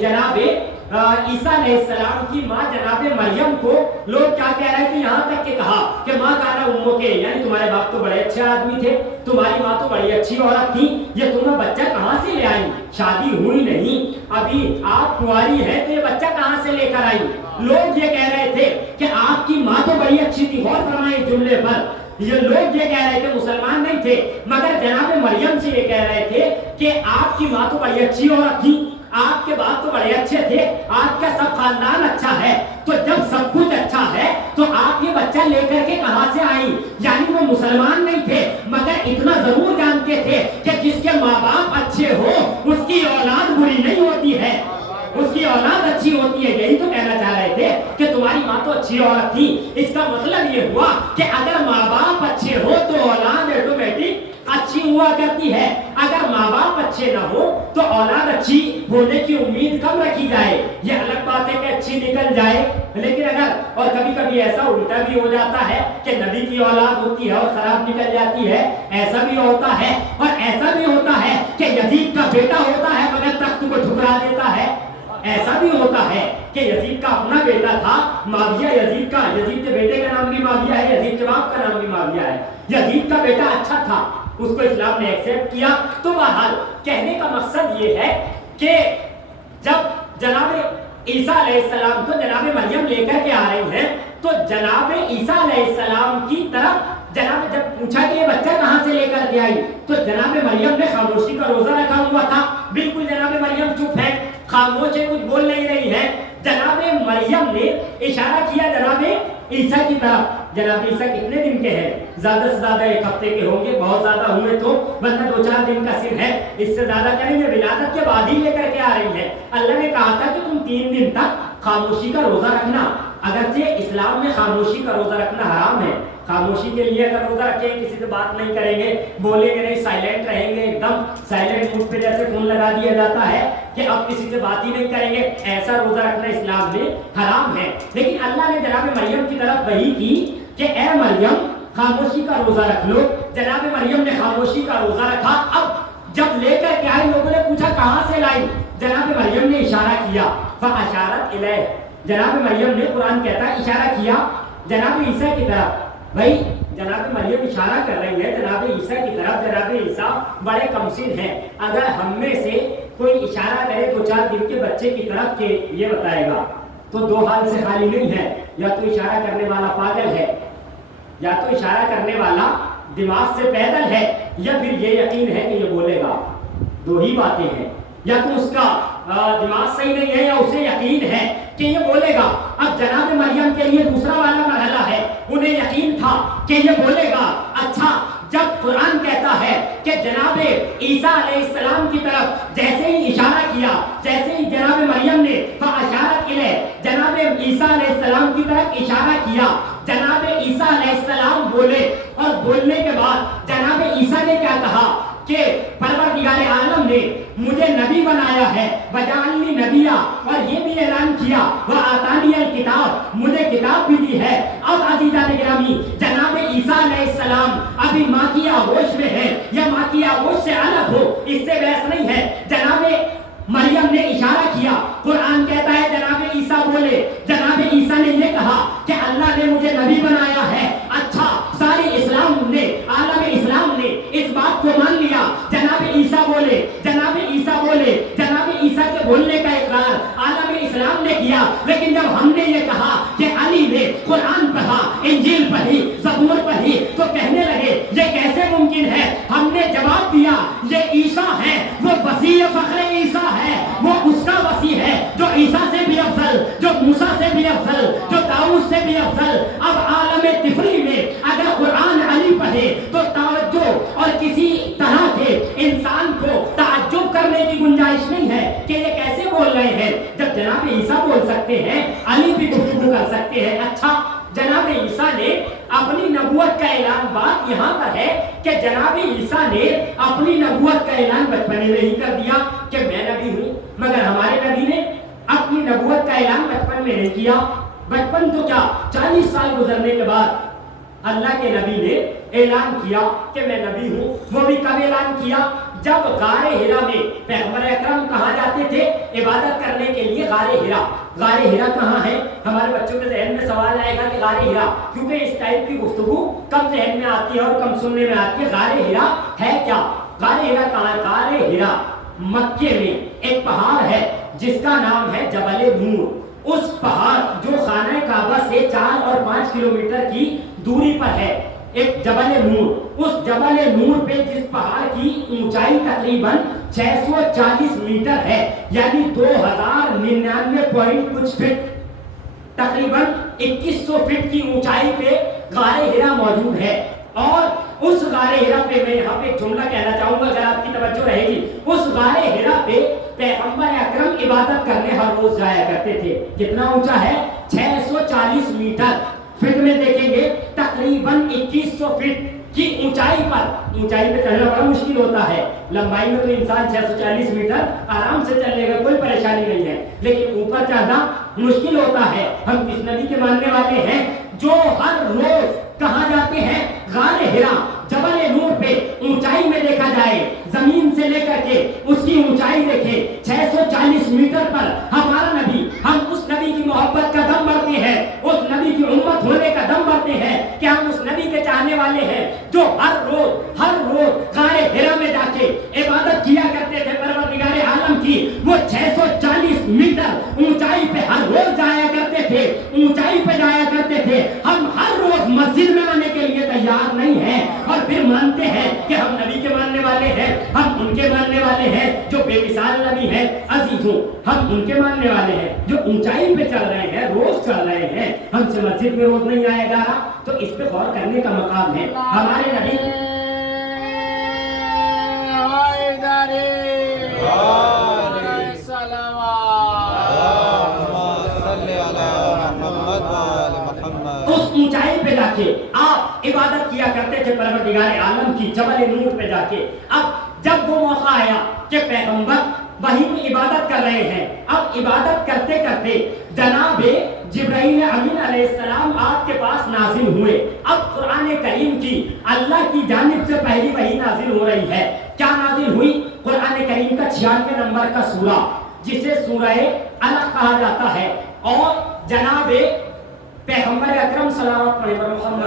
جناب عیسیٰ علیہ السلام کی ماں جناب مریم کو لوگ کیا کہہ رہے تھے، یہاں تک کہ کہا کہ ماں کانا امو کے، یعنی تمہارے باپ تو بڑے اچھے آدمی تھے، تمہاری ماں تو بڑی اچھی عورت تھی، یہ تمہیں بچہ کہاں سے لے آئی؟ شادی ہوئی نہیں، ابھی آپ کنواری ہے تو یہ بچہ کہاں سے لے کر آئی؟ لوگ یہ کہہ رہے تھے کہ آپ کی ماں تو بڑی اچھی تھی۔ غور فرمائیں جملے پر، یہ لوگ یہ کہہ رہے تھے، مسلمان نہیں تھے، مگر جناب مریم سے یہ کہہ رہے تھے کہ آپ کی ماں تو بڑی اچھی عورت تھی، آپ کے باپ تو بڑے اچھے تھے، آپ کا سب خاندان اچھا ہے، تو جب سب کچھ اچھا ہے تو آپ یہ بچہ لے کر کے کہاں سے آئی؟ یعنی وہ مسلمان نہیں تھے، مگر اتنا ضرور جانتے تھے کہ جس کے ماں باپ اچھے ہو اس کی اولاد بری نہیں ہوتی ہے، اس کی اولاد اچھی ہوتی ہے۔ یہی تو کہنا چاہ رہے تھے کہ تمہاری ماں تو اچھی عورت تھی۔ اس کا مطلب یہ ہوا کہ اگر ماں باپ اچھے ہو تو اولاد آٹومیٹک اچھی ہوا کرتی ہے۔ اگر ماں باپ اچھے نہ ہو تو اولاد اچھی ہونے کی امید کم رکھی جائے. یہ الگ بات ہے کہ اچھی نکل جائے, لیکن اگر اور کبھی کبھی ایسا الٹا بھی ہو جاتا ہے کہ نبی کی اولاد ہوتی ہے اور خراب نکل جاتی ہے, ایسا بھی ہوتا ہے. اور ایسا بھی ہوتا ہے کہ یزید کا بیٹا ہوتا ہے مگر تخت کو ٹھکرا دیتا ہے. ایسا بھی ہوتا ہے کہ یزید کا اپنا بیٹا تھا معاویہ, یزید کے بیٹے کا نام بھی معاویہ ہے, یزید کے باپ کا نام بھی معاویہ ہے. یزید کا بیٹا اچھا تھا, اس کو اسلام نے ایکسیپٹ کیا. تو بہرحال کہنے کا مقصد یہ ہے کہ جب جناب عیسیٰ علیہ السلام کو جناب مریم لے کر کے آ رہی ہیں تو جناب عیسیٰ علیہ السلام کی طرف جناب جب پوچھا کہ یہ بچہ کہاں سے لے کر کے آئی تو جناب مریم نے خاموشی کا روزہ رکھا ہوا تھا. بالکل جناب مریم چپ ہے, خاموش ہے, کچھ بول نہیں رہی ہے. جناب مریم نے اشارہ کیا جناب عیسیٰ کی طرف. جناب عیسیٰ کتنے دن کے ہیں؟ زیادہ سے زیادہ 1 ہفتے کے ہوں گے, بہت زیادہ ہوئے تو ورنہ 2-4 دن کا سن ہے, اس سے زیادہ کریں گے. ولادت کے بعد ہی لے کر کے آ رہی ہے. اللہ نے کہا تھا کہ تم 3 دن تک خاموشی کا روزہ رکھنا. اگرچہ اسلام میں خاموشی کا روزہ رکھنا حرام ہے. خاموشی کے لیے اگر روزہ رکھیں کسی سے بات نہیں کریں گے, بولیں گے نہیں, سائلنٹ رہیں گے, ایک دم سائلنٹ موڈ پہ جیسے فون لگا دیا جاتا ہے کہ اب کسی سے بات ہی نہیں کریں گے, ایسا روزہ رکھنا اسلام میں حرام ہے. لیکن اللہ نے جناب مریم کی طرف وحی کی کہ اے مریم خاموشی کا روزہ رکھ لو. جناب مریم نے خاموشی کا روزہ رکھا. اب جب لے کر کے آئی لوگوں نے پوچھا کہاں سے لائی, جناب مریم نے اشارہ کیا, فاشارت الیہ. جناب مریم نے, قرآن کہتا ہے اشارہ کیا جناب عیسیٰ کی طرف. بھائی جناب مریم اشارہ کر رہی ہے جناب عیسیٰ کی طرف. جناب عیسیٰ بڑے کمسن ہیں. اگر ہم میں سے کوئی اشارہ کرے 2-4 دن کے بچے کی طرف کہ یہ بتائے گا تو 2 حال سے خالی نہیں ہے. یا تو اشارہ کرنے والا پاگل ہے, یا تو اشارہ کرنے والا دماغ سے پیدل ہے, یا پھر یہ یقین ہے کہ یہ بولے گا. 2 ہی باتیں ہیں, یا تو اس کا دماغ صحیح نہیں ہے یا اسے یقین ہے کہ یہ بولے گا. اب جناب مریم کے لیے دوسرا والا مرحلہ ہے, انہیں یقین تھا کہ یہ بولے گا. اچھا, جب قرآن کہتا ہے کہ جناب عیسیٰ علیہ السلام کی طرف جیسے ہی اشارہ کیا, جیسے ہی جناب مریم نے فاشارت الیہ, جناب عیسیٰ علیہ السلام کی طرف اشارہ کیا, جناب عیسیٰ علیہ السلام بولے. اور بولنے کے بعد جناب عیسیٰ نے کیا کہا کہ پروردگار عالم نے مجھے نبی بنایا ہے, وجعلنی نبیا, اور یہ بھی اعلان کیا وآتانی الکتاب, مجھے کتاب بھی دی ہے. اب عزیزان گرامی جناب عیسیٰ علیہ السلام ابھی ماں کی آغوش میں ہے یا ماں کی آغوش سے الگ ہو, اس سے بحث نہیں ہے. جناب مریم نے اشارہ کیا, قرآن کہتا ہے جناب عیسیٰ بولے. جناب عیسیٰ نے یہ کہا کہ اللہ نے مجھے نبی بنایا ہے. اچھا, سارے اسلام نے, عالم اسلام نے اس بات کو مان لیا. جناب عیسیٰ بولے, جناب عیسیٰ بولے, جناب عیسیٰ کے بولنے کا اقرار عالم اسلام نے کیا. لیکن جب ہم نے یہ کہا کہ علی نے قرآن پڑھا, انجیل پڑھی, زبور پڑھی, تو کہنے لگے یہ کیسے ممکن ہے. ہم نے جواب دیا یہ عیسیٰ ہے, وہ وسیع فخر عیسیٰ ہے, وہ اس کا وسیع ہے جو عیسیٰ سے بھی افضل, جو موسیٰ سے بھی افضل, جو داؤد سے بھی افضل. اب عالم طفلی میں اگر قرآن علی پڑھے تو توجہ اور کسی طرح کے انسان کو تعجب کرنے کی گنجائش نہیں ہے کہ یہ کیسے بول رہے ہیں. جب جناب عیسیٰ بول سکتے ہیں, علی بھی گفتگو کر سکتے ہیں. اچھا, جناب عیسیٰ نے اپنی نبوت کا اعلان, بات یہاں پر ہے کہ جناب عیسیٰ نے اپنی نبوت کا اعلان بچپنے میں ہی کر دیا کہ میں نبی ہوں, مگر ہمارے نبی نے اپنی نبوت کا اعلان بچپن میں نہیں کیا. بچپن تو کیا 40 سال گزرنے کے بعد اللہ کے نبی نے اعلان کیا کہ میں نبی ہوں. وہ بھی کب اعلان کیا؟ جب غار ہرا میں پیغمبر اکرم کہاں جاتے تھے عبادت کرنے کے لیے؟ غار ہرا. غار ہرا کہاں ہے؟ ہمارے بچوں کے ذہن میں سوال آئے گا کہ غار ہرا, کیونکہ اس ٹائپ کی گفتگو کم ذہن میں آتی ہے اور کم سننے میں آتی ہے. غار ہرا ہے کیا؟ غار ہرا کہاں ہے؟ غار ہرا مکے میں ایک پہاڑ ہے جس کا نام ہے جبل نور. اس پہاڑ جو خانہ کعبہ سے 4 اور 5 کلومیٹر کی دوری پر ہے, ایک جبل نور. اس جبل نور پہ جس پہاڑ کی اونچائی تقریباً 640 میٹر ہے, یعنی 2099 کچھ فٹ, تقریباً 2100 فٹ کی اونچائی پہ غار ہرا موجود ہے. اور اس غار ہرا پہ میں یہاں پہ ایک جملہ کہنا چاہوں گا اگر آپ کی توجہ رہے گی. اس غار ہرا پہ پیغمبر اکرم عبادت کرنے ہر روز جایا کرتے تھے. کتنا اونچا ہے؟ 640 میٹر. فٹ میں دیکھیں گے تقریباً 2100 فٹ کی اونچائی پہ چڑھنا بڑا مشکل ہوتا ہے. لمبائی میں تو انسان 640 میٹر آرام سے چل لے گا, کوئی پریشانی نہیں ہے, لیکن اوپر چڑھنا مشکل ہوتا ہے. ہم کس نبی کے ماننے والے ہیں جو ہر روز کہاں جاتے ہیں؟ غار حرا, جبل نور پہ اونچائی میں دیکھا جائے, زمین سے لے کر کے اس کی اونچائی دیکھیں 640 میٹر پر ہمارا نبی, ہم اس نبی کی محبت کا دم بھرتے ہیں, اس نبی کی امت ہونے کا دم بھرتے ہیں کہ ہم اس نبی کے چاہنے والے ہیں جو ہر روز غار حرا میں جا کے عبادت کیا کرتے تھے پروردگار عالم کی. وہ 640 میٹر اونچائی پہ ہر روز جایا کرتے تھے, اونچائی پہ جایا کرتے تھے. ہم ہر روز مسجد میں آنے کے لیے تیار نہیں ہیں اور پھر مانتے ہیں کہ ہم نبی کے ماننے والے ہیں, ہم ان کے ماننے والے ہیں جو بے مثال نبی ہیں. عزیزوں, ہم ان کے ماننے والے ہیں جو اونچائی پہ چل رہے ہیں, روز چل رہے ہیں. ہم سے مسجد میں روز نہیں آیا جا رہا, تو اس پہ غور کرنے کا مقام ہے. ہمارے نبی اس اونچائی پہ جا کے آپ عبادت کیا کرتے تھے پروردگار عالم کی, جبل نور پہ جا کے. اب جب وہ موقع آیا کہ پیغمبر وہیں میں عبادت کر رہے ہیں, اب عبادت کرتے کرتے جناب جبرائیل امین علیہ السلام آپ کے پاس نازل ہوئے. اب قرآن کریم کی اللہ کی جانب سے پہلی وحی نازل ہو رہی ہے. کیا نازل ہوئی؟ قرآن کریم کا 96 نمبر کا سورہ, جسے سورہ علق کہا جاتا ہے. اور جناب پیغمبر اکرم صلی اللہ علیہ وسلم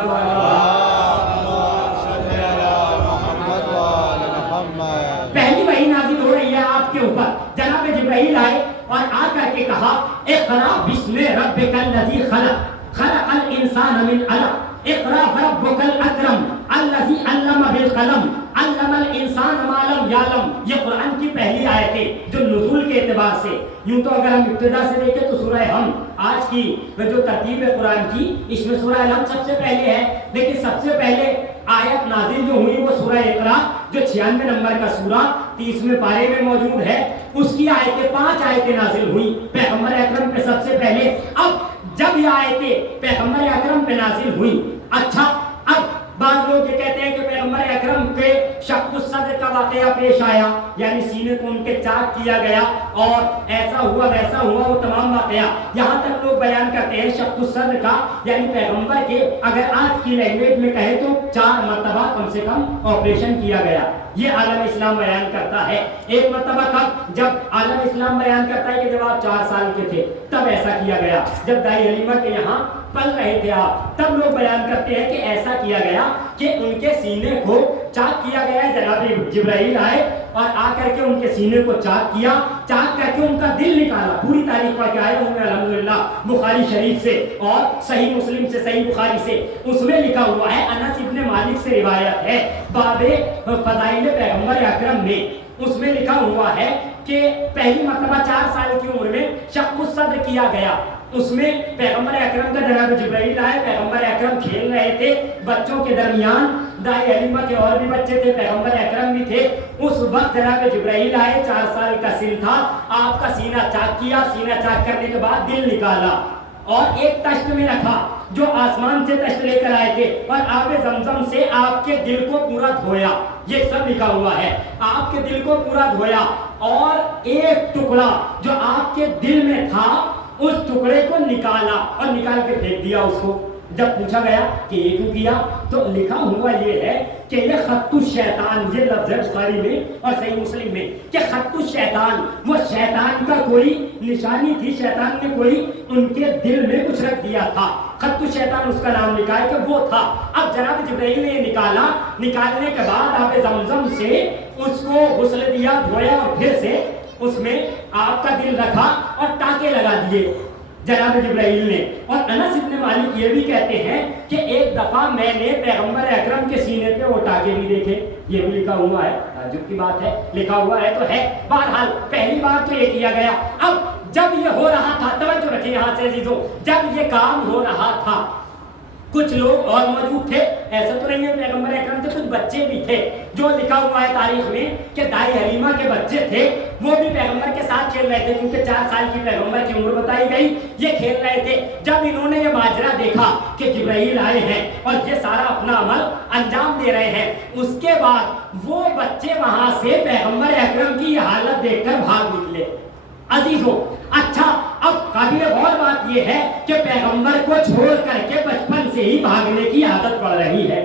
پہلی وحی نازل ہو رہی ہے آپ کے اوپر. جناب جبرائیل آئے اور آ کر کے کہا اقرا بسم ربک الذی خلق, خلق الانسان من علق, اقرا وربک الاکرم الذی علم بالقلم, علم الانسان ما لم یعلم. یہ قرآن کی پہلی آیتیں جو نزول کے اعتبار سے, یوں تو اگر ہم ابتدا سے دیکھیں تو سورہ ہم آج کی جو ترتیب ہے قرآن کی, اس میں سورہ ہم سب سے پہلے ہے, لیکن سب سے پہلے آیت نازل جو ہوئی وہ سورہ اقرا جو 96 نمبر کا سورہ 30ویں پارے میں موجود ہے. اس کی آیتیں 5 آیتیں نازل ہوئی پیغمبر اکرم پہ سب سے پہلے. اب جب یہ آیتیں پیغمبر اکرم پہ نازل ہوئی, اچھا اب بعض لوگ یہ کہتے ہیں کہ پیغمبر اکرم پہ شق الصدر کا واقعہ پیش آیا, یعنی سینے کو ان کے چاک کیا گیا اور ایسا ہوا ویسا ہوا, وہ تمام واقعہ. یہاں تک لوگ بیان کرتے ہیں شق الصدر کا یعنی پیغمبر کے اگر آج کی لینگویج میں کہے تو 4 مرتبہ کم سے کم آپریشن کیا گیا. یہ عالم اسلام بیان کرتا ہے. ایک مرتبہ کب؟ جب عالم اسلام بیان کرتا ہے کہ جب آپ 4 سال کے تھے تب ایسا کیا گیا, جب دائی حلیمہ کے یہاں پل رہے تھے آپ, تب لوگ بیان کرتے ہیں کہ ایسا کیا گیا کہ ان کے سینے کو چاک کیا گیا. جناب جبرائیل آئے اور آ کر کے ان کے سینے کو چاک کیا, چاک کر کے ان کا دل نکالا. پوری تاریخ پڑھ کے آئے ہوں گے الحمدللہ بخاری شریف سے اور صحیح مسلم سے, صحیح بخاری سے. اس میں لکھا ہوا ہے, انس ابن مالک سے روایت ہے باب فضائل پیغمبر اکرم میں, اس میں لکھا ہوا ہے کہ پہلی مرتبہ 4 سال کی عمر میں شق الصدر کیا گیا. اس میں پیغمبر اکرم کا جناب جبرائیل آئے, پیغمبر اکرم کھیل رہے تھے بچوں کے درمیان, دائی حلیمہ کے اور بھی بچے تھے, پیغمبر اکرم بھی تھے. اس وقت جناب جبرائیل آئے, 4 سال کا سن تھا, آپ کا سینہ چاک کیا, سینہ چاک کرنے کے بعد دل نکالا اور ایک تشت میں رکھا جو آسمان سے تشت لے کر آئے تھے, اور آب زمزم سے آپ کے دل کو پورا دھویا. یہ سب لکھا ہوا ہے, آپ کے دل کو پورا دھویا اور ایک ٹکڑا جو آپ کے دل میں تھا اس ٹکڑے کو نکالا اور نکال کے پھینک دیا اس کو. جب پوچھا گیا کہ یہ کیوں کیا تو لکھا ہوا یہ ہے کہ یہ خط الشیطان, یہ لفظ ہے بخاری میں اور صحیح مسلم میں کہ خط الشیطان, وہ شیطان کا کوئی نشانی تھی, شیطان نے کوئی ان کے دل میں کچھ رکھ دیا تھا. خط الشیطان اس کا نام لکھا ہے کہ وہ تھا. اب جناب جبرائیل نے یہ نکالا, نکالنے کے بعد آب زمزم سے اس کو غسل دیا, دھویا اور پھر سے اس میں آپ کا دل رکھا اور ٹانکے لگا دیے جناب جبرائیل نے. اور انس ابن مالک یہ بھی کہتے ہیں کہ ایک دفعہ میں نے پیغمبر اکرم کے سینے پہ وہ ٹانکے بھی دیکھے. یہ بھی لکھا ہوا ہے, تعجب کی بات ہے, لکھا ہوا ہے تو ہے. بہرحال پہلی بار تو یہ کیا گیا. اب جب یہ ہو رہا تھا, توجہ رکھیں یہاں سے عزیزوں, جب یہ کام ہو رہا تھا کچھ لوگ اور موجود تھے، ایسا تو نہیں ہے پیغمبر اکرم تھے، کچھ بچے بھی تھے، جو لکھا ہوا ہے تاریخ میں کہ دائی حلیمہ کے بچے تھے، وہ بھی پیغمبر کے ساتھ کھیل رہے تھے، کیونکہ 4 سال کی پیغمبر کی عمر بتائی گئی، یہ کھیل رہے تھے۔ جب انہوں نے یہ ماجرا دیکھا کہ جبرائیل آئے ہیں اور یہ سارا اپنا عمل انجام دے رہے ہیں، اس کے بعد وہ بچے وہاں سے پیغمبر اکرم کی یہ حالت دیکھ کر بھاگ نکلے۔ عزیزوں، اچھا اب قابل غور بات یہ ہے کہ پیغمبر کو چھوڑ کر کے بچپن سے ہی بھاگنے کی عادت پڑ رہی ہے۔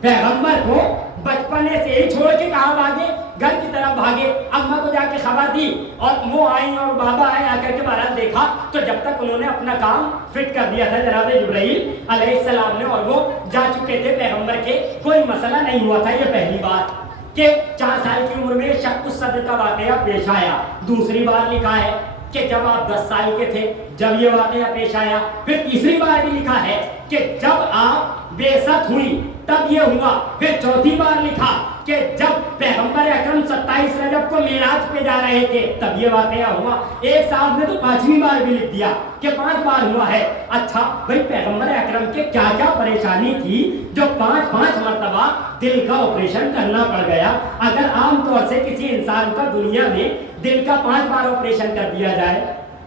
پیغمبر کو بچپنے سے ہی چھوڑ کے کہاں بھاگے؟ گھر کی طرف بھاگے۔ اماں کو جا کے خبر دی اور وہ آئی اور بابا آئے، آ کر کے بہرحال دیکھا تو جب تک انہوں نے اپنا کام فٹ کر دیا تھا جناب جبرائیل علیہ السلام نے، اور وہ جا چکے تھے پیغمبر کے، کوئی مسئلہ نہیں ہوا تھا۔ یہ پہلی بات کہ 4 سال کی عمر میں شق الصدر کا واقعہ پیش آیا۔ دوسری بار لکھا ہے کہ جب آپ 10 سال کے تھے جب یہ واقعہ پیش آیا۔ پھر تیسری بار بھی لکھا ہے کہ جب آپ بعثت ہوئی تب یہ ہوا۔ پھر چوتھی بار لکھا کہ جب پیغمبر اکرم 27 رجب کو معراج پہ جا رہے تھے تب یہ واقعہ ہوا۔ ایک صاحب نے تو 5ویں بار بھی لکھ دیا کہ 5 بار ہوا ہے۔ اچھا بھائی پیغمبر اکرم کے کیا کیا پریشانی تھی جو 5 مرتبہ دل کا آپریشن کرنا پڑ گیا؟ اگر عام طور سے کسی انسان کا دنیا میں دل کا 5 بار آپریشن کر دیا جائے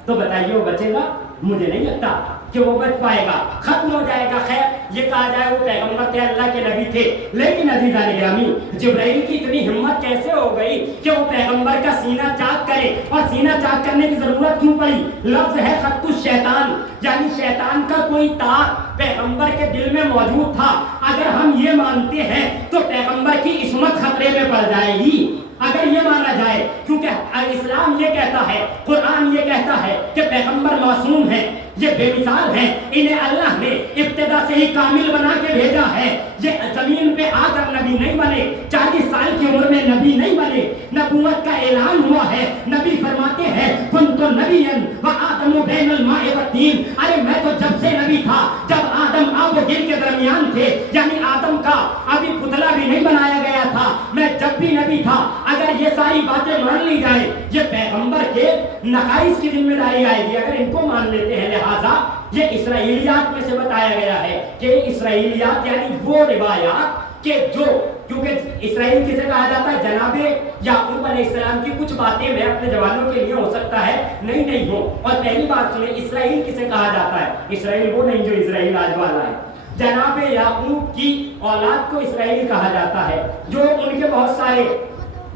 تو بتائیے وہ بچے گا؟ مجھے نہیں لگتا کہ وہ بچ پائے گا، ختم ہو جائے گا۔ خیر یہ کہا جائے وہ پیغمبر تھے، اللہ کے نبی تھے، لیکن عزیزان گرامی جبرائیل کی اتنی ہمت کیسے ہو گئی کہ وہ پیغمبر کا سینہ چاک کرے؟ اور سینہ چاک کرنے کی ضرورت کیوں پڑی؟ لفظ ہے خط الشیطان، یعنی شیطان کا کوئی تار پیغمبر کے دل میں موجود تھا۔ اگر ہم یہ مانتے ہیں تو پیغمبر کی عصمت خطرے میں پڑ جائے گی اگر یہ مانا جائے، کیونکہ اسلام یہ کہتا ہے، قرآن یہ کہتا ہے کہ پیغمبر معصوم ہیں، یہ بے مثال ہیں، انہیں اللہ نے ابتدا سے ہی کامل بنا کے بھیجا ہے۔ یہ زمین پہ آ کر نبی نہیں بنے، 40 سال کی عمر میں نبی نہیں بنے، نبوت کا اعلان ہوا ہے۔ نبی فرماتے ہیں کنت نبیا وآدم بین الماء والطین، ارے میں تو جب سے نبی تھا جب آدم آب و گل کے درمیان تھے، یعنی آدم کا ابھی پتلا بھی نہیں بنایا گیا تھا، میں جب بھی نبی تھا۔ اگر یہ ساری باتیں مان لی جائیں یہ پیغمبر کے نقائص کی ذمہ داری آئے گی، اگر ان کو مان لیتے ہیں۔ لہٰذا یہ اسرائیلیات میں سے بتایا گیا ہے کہ اسرائیلیات یعنی وہ روایات کہ جو، کیونکہ اسرائیل کسے کہا جاتا ہے؟ جناب یعقوب علیہ السلام کی کچھ باتیں میں اپنے جوانوں کے لیے ہو سکتا ہے نہیں ہو۔ اور پہلی بات سنیں، اسرائیل کسے کہا جاتا ہے؟ اسرائیل وہ نہیں جو اسرائیل آج والا ہے، جناب یعقوب کی اولاد کو اسرائیل کہا جاتا ہے، جو ان کے بہت سارے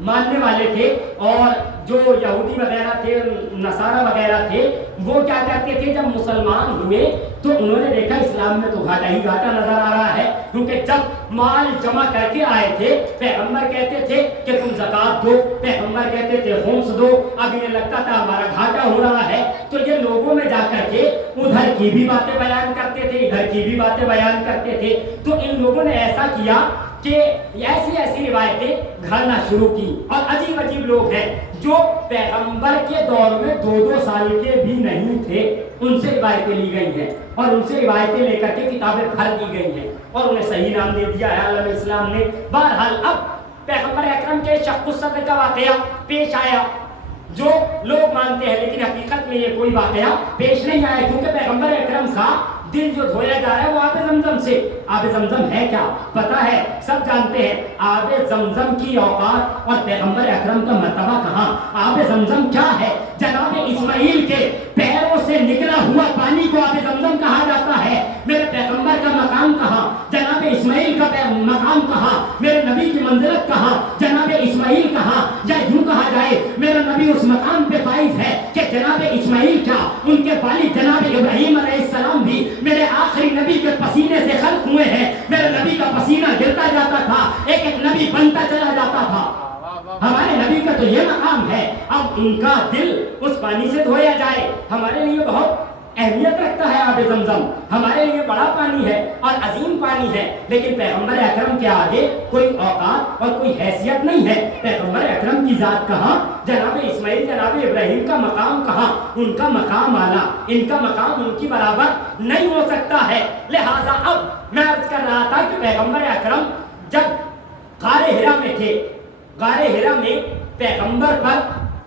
ماننے والے تھے اور جو یہودی وغیرہ تھے، نصارہ وغیرہ تھے، وہ کیا کرتے تھے جب مسلمان ہوئے تو انہوں نے دیکھا اسلام میں تو گھاٹا ہی گھاٹا نظر آ رہا ہے، کیونکہ جب مال جمع کر کے آئے تھے پیغمبر کہتے تھے کہ تم زکات دو، پیغمبر کہتے تھے خمس دو، اب انہیں لگتا تھا ہمارا گھاٹا ہو رہا ہے تو یہ لوگوں میں جا کر کے ادھر کی بھی باتیں بیان کرتے تھے ادھر کی بھی باتیں بیان کرتے تھے۔ تو ان لوگوں نے ایسا کیا کہ ایسی روایتیں گھڑنا شروع کی، اور عجیب عجیب لوگ ہیں جو پیغمبر کے دور میں 2 سال کے بھی نہیں تھے، ان سے روایتیں لی گئی ہیں اور ان سے روایتیں لے کر کے کتابیں بھر دی گئی ہیں اور انہیں صحیح نام دے دیا ہے عالم اسلام نے۔ بہرحال اب پیغمبر اکرم کے شق الصدر کا واقعہ پیش آیا جو لوگ مانتے ہیں، لیکن حقیقت میں یہ کوئی واقعہ پیش نہیں آیا، کیونکہ پیغمبر اکرم کا دل جو دھویا جا رہا ہے وہ آب زمزم سے۔ آب زمزم ہے کیا پتا ہے؟ سب جانتے ہیں آب زمزم کی اوقات اور پیغمبر اکرم کا مرتبہ کہاں۔ آب زمزم کیا ہے؟ جناب اسماعیل کے پیروں سے نکلا ہوا پانی کو آب زمزم کہا جاتا ہے۔ میرے پیغمبر کا مقام کہاں؟ جناب اسماعیل کا مقام کہاں؟ میرے نبی کی منزلت کہاں؟ جناب اسماعیل کہاں؟ یا یوں کہا جائے میرا نبی اس مقام پہ فائز ہے کہ جناب اسماعیل کیا ان کے والد جناب ابراہیم علیہ السلام بھی میرے آخری نبی کے پسینے سے خلق ہوئے ہیں۔ میرے نبی کا پسینہ گرتا جاتا تھا، ایک ایک نبی بنتا چلا جاتا تھا۔ ہمارے نبی کا تو یہ مقام ہے، اب ان کا دل اس پانی سے دھویا جائے ہمارے لیے بہت اہمیت رکھتا ہے۔ آب زمزم ہمارے لیے بڑا پانی ہے اور عظیم پانی ہے، لیکن پیغمبر اکرم کے آگے کوئی اوقات اور کوئی حیثیت نہیں ہے۔ پیغمبر اکرم کی ذات کہاں، جناب اسماعیل جناب ابراہیم کا مقام کہاں؟ ان کا مقام اعلیٰ، ان کا مقام ان کی برابر نہیں ہو سکتا ہے۔ لہٰذا اب میں عرض کر رہا تھا کہ پیغمبر اکرم جب غار حرا میں تھے، غار حرا میں پیغمبر پر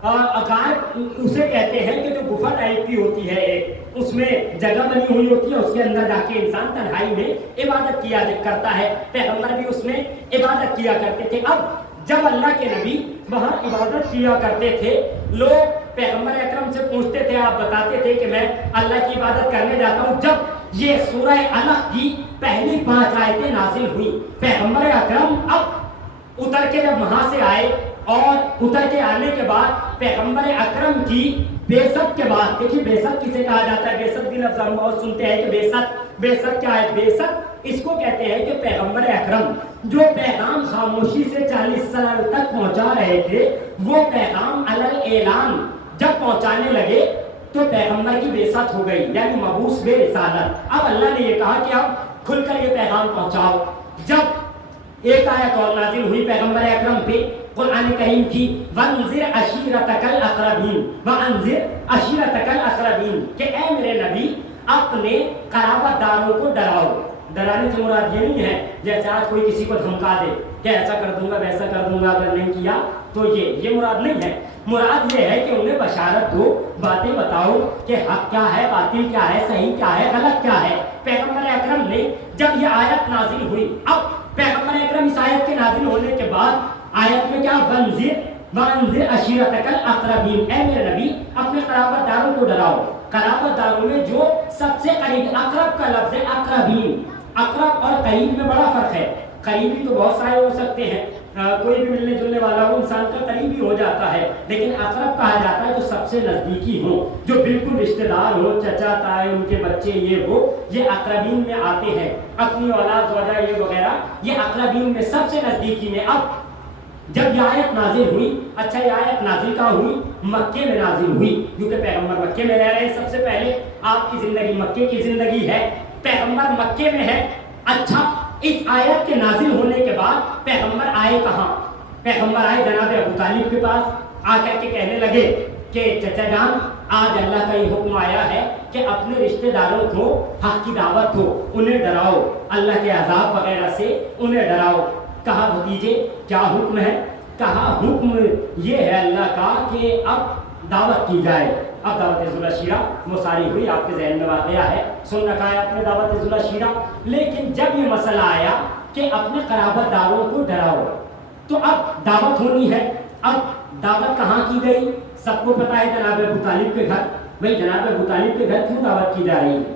غار اسے کہتے ہیں کہ جو گفا ٹائپ کی ہوتی ہے ایک، اس میں جگہ بنی ہوئی ہوتی ہے، اس کے اندر جا کے انسان تنہائی میں عبادت کیا کرتا ہے. پیغمبر بھی اس میں عبادت کیا کرتے تھے. اب جب اللہ کے نبی وہاں عبادت کیا کرتے تھے، لوگ پیغمبر اکرم سے پوچھتے تھے، آپ بتاتے تھے کہ میں اللہ کی عبادت کرنے جاتا ہوں. جب یہ سورہ علق کی پہلی 5 آیتیں نازل ہوئی، پیغمبر اکرم اب اتر کے جب وہاں سے آئے، اور اتر کے آنے کے بعد پیغمبر اکرم کی بیست کے بعد، دیکھیے بیست کسے کہا جاتا ہے؟ بیست بھی لفظ ہم بہت سنتے ہیں کہ بیست کیا ہے؟ بیست اس کو کہتے ہیں کہ پیغمبر اکرم جو پیغام خاموشی سے 40 سال تک پہنچا رہے تھے، وہ پیغام علل اعلان جب پہنچانے لگے تو پیغمبر کی بیست ہو گئی، یعنی مبعوث بے رسالت. اب اللہ نے یہ کہا کہ اب کھل کر یہ پیغام پہنچاؤ. جب ایک آیت اور نازل ہوئی پیغمبر اکرم پہ قرآن کریم کی، وَانذِرْ عَشِيرَتَكَ الْأَقْرَبِينَ وَانذِرْ عَشِيرَتَكَ الْأَقْرَبِينَ، کہ اے میرے نبی اپنے قرابت داروں کو ڈراؤ. ڈرانے سے مراد یہ نہیں ہے جیسے آج کوئی کسی کو دھمکا دے کہ ایسا کر دوں گا ویسا کر دوں گا، اگر نہیں کیا تو یہ مراد نہیں ہے. مراد یہ ہے کہ انہیں بشارت دو، باتیں بتاؤ کہ حق کیا ہے، باطل کیا ہے، صحیح کیا ہے، غلط کیا ہے. پیغمبر اکرم نے جب یہ آیت نازل ہوئی، اب پیغمبر اکرم اس آیت کے نازل ہونے کے بعد آیت میں کیا؟ وَانذِرْ عَشِيرَتَكَ الْأَقْرَبِينَ، اے میرے نبی اپنے قرابت داروں کو ڈراؤ. قرابت داروں میں جو سب سے قریب، اقرب کا لفظ ہے اقربین. اقرب اور قریب میں بڑا فرق ہے. قریبی تو بہت سارے ہو سکتے ہیں، کوئی بھی ملنے جلنے والا ہو انسان کا قریبی ہو جاتا ہے، لیکن اقرب کہا جاتا ہے جو سب سے نزدیکی ہو، جو بالکل رشتہ دار ہو، چچا تائے ان کے بچے یہ ہو، یہ اقربین میں آتے ہیں. اپنی اولاد وغیرہ یہ وغیرہ یہ اقربین میں سب سے نزدیکی میں. اب جب یہ آیت نازل ہوئی، اچھا یہ آیت نازل کہاں ہوئی؟ مکے میں نازل ہوئی، کیونکہ پیغمبر مکے میں رہ رہے ہیں. سب سے پہلے آپ کی زندگی مکے کی زندگی ہے، پیغمبر مکے میں ہے. اچھا اس آیت کے نازل ہونے کے بعد پیغمبر آئے کہاں؟ پیغمبر آئے جناب ابو طالب کے پاس. آ کر کے کہنے لگے کہ چچا جان آج اللہ کا یہ حکم آیا ہے کہ اپنے رشتہ داروں کو حق کی دعوت ہو، انہیں ڈراؤ، اللہ کے عذاب وغیرہ سے انہیں ڈراؤ. کہا بھتیجے کیا حکم ہے؟ کہا حکم یہ ہے اللہ کا کہ اب دعوت کی جائے. اب دعوت ذوالعشیرہ وہ ساری ہوئی، آپ کے ذہن میں واقعہ ہے، سن رکھا ہے آپ نے دعوت ذوالعشیرہ. لیکن جب یہ مسئلہ آیا کہ اپنے قرابت داروں کو ڈراؤ، تو اب دعوت ہونی ہے. اب دعوت کہاں کی گئی؟ سب کو پتا ہے جناب ابو طالب کے گھر. بھائی جناب ابو طالب کے گھر کیوں دعوت کی جا رہی ہے؟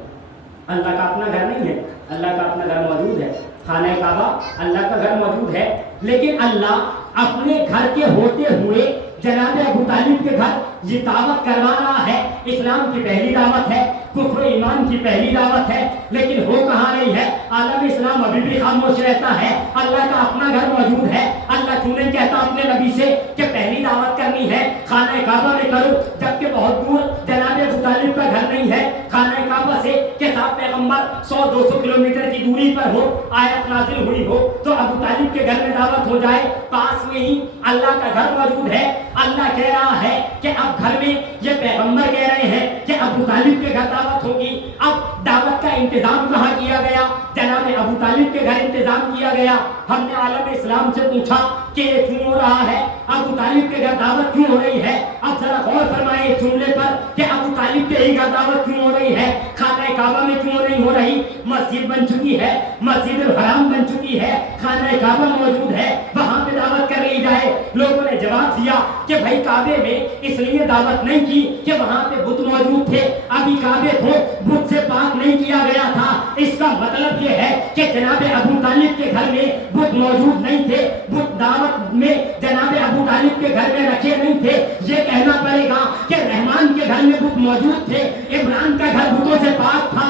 اللہ کا اپنا گھر نہیں ہے، اللہ کا اپنا گھر موجود ہے. خانہ کعبہ اللہ کا گھر موجود ہے، لیکن اللہ اپنے گھر کے ہوتے ہوئے جناب ابو طالب کے گھر یہ دعوت کروا رہا ہے. اسلام کی پہلی دعوت ہے، کفر و ایمان کی پہلی دعوت ہے، لیکن ہو کہاں رہی ہے؟ عالم اسلام ابھی بھی خاموش رہتا ہے. اللہ کا اپنا گھر موجود ہے. اللہ کیوں نہیں کہتا اپنے نبی سے کہ پہلی دعوت کرنی ہے خانہ کعبہ میں کرو، جبکہ بہت دور جناب ابو طالب کا گھر نہیں ہے خانہ کعبہ سے کہ صاحب پیغمبر 100-200 کلومیٹر کی دوری پر ہو، آیت نازل ہوئی ہو تو ابو طالب کے گھر میں دعوت ہو جائے. پاس میں ہی اللہ کا گھر موجود ہے. اللہ کہہ رہا ہے کہ اب گھر میں یہ پیغمبر کہہ رہے ہیں کہ ابو طالب کے گھر دعوت ہوگی. اب دعوت کا انتظام کہاں کیا گیا؟ جناب ابو طالب کے گھر انتظام کیا گیا. ہم نے عالم اسلام سے پوچھا کہ یہ کیوں ہو رہا ہے؟ ابو طالب کے گھر دعوت کیوں ہو رہی ہے؟ اب ذرا غور فرمائیں اس جملے پر کہ ابو طالب کے ہی گھر دعوت کیوں ہو رہی ہے؟ خانہ کعبہ میں کیوں نہیں ہو رہی؟ مسجد بن چکی ہے، مسجد الحرام بن چکی ہے، خانہ کعبہ موجود ہے، وہاں پہ دعوت کر لی جائے. لوگوں نے جواب دیا کہ بھائی کعبے میں اس لیے دعوت نہیں کی کہ وہاں پہ بت موجود تھے، ابھی کعبے کو بت سے پاک نہیں کیا گیا تھا. اس کا مطلب یہ ہے کہ جناب ابو طالب کے گھر میں بت موجود نہیں تھے، بت دعوت میں جناب ابو طالب کے گھر میں رکھے نہیں تھے. یہ کہنا پڑے گا کہ رحمان کے گھر میں بت موجود تھے. عمران کا گھر بتوں سے پاک تھا،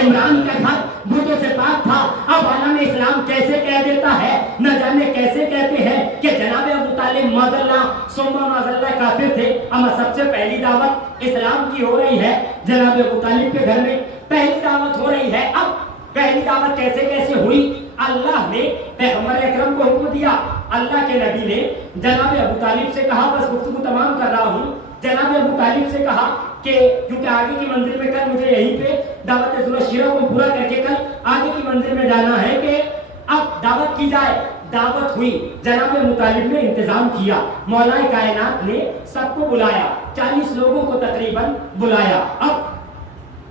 عمران کا گھر بتوں سے پاک تھا. اب عالم اسلام کیسے کہہ دیتا ہے، نہ جانے کیسے کہتے ہیں کہ جناب ابو طالب معذاللہ ثم معذاللہ کافر تھے. اما سب سے پہلی دعوت اسلام کی ہو رہی ہے جناب ابو طالب کے گھر میں، پہلی دعوت ہو رہی ہے. اب پہلی دعوت کیسے ہوئی؟ اللہ نے پیغمبر اکرم کو حکم دیا. اللہ کے نبی نے جناب ابو طالب سے کہا، بس گفتگو تمام کر رہا ہوں، جناب ابو طالب سے کہا کہ کیونکہ آگے کی منزل میں کل مجھے یہیں پہ دعوت ذوالعشیرہ کو پورا کر کے کل آگے کی منزل میں جانا ہے کہ اب دعوت کی جائے. دعوت ہوئی, جناب مطالب نے انتظام کیا, مولا کائنات نے سب کو بلایا, 40 لوگوں کو تقریباً بلایا. اب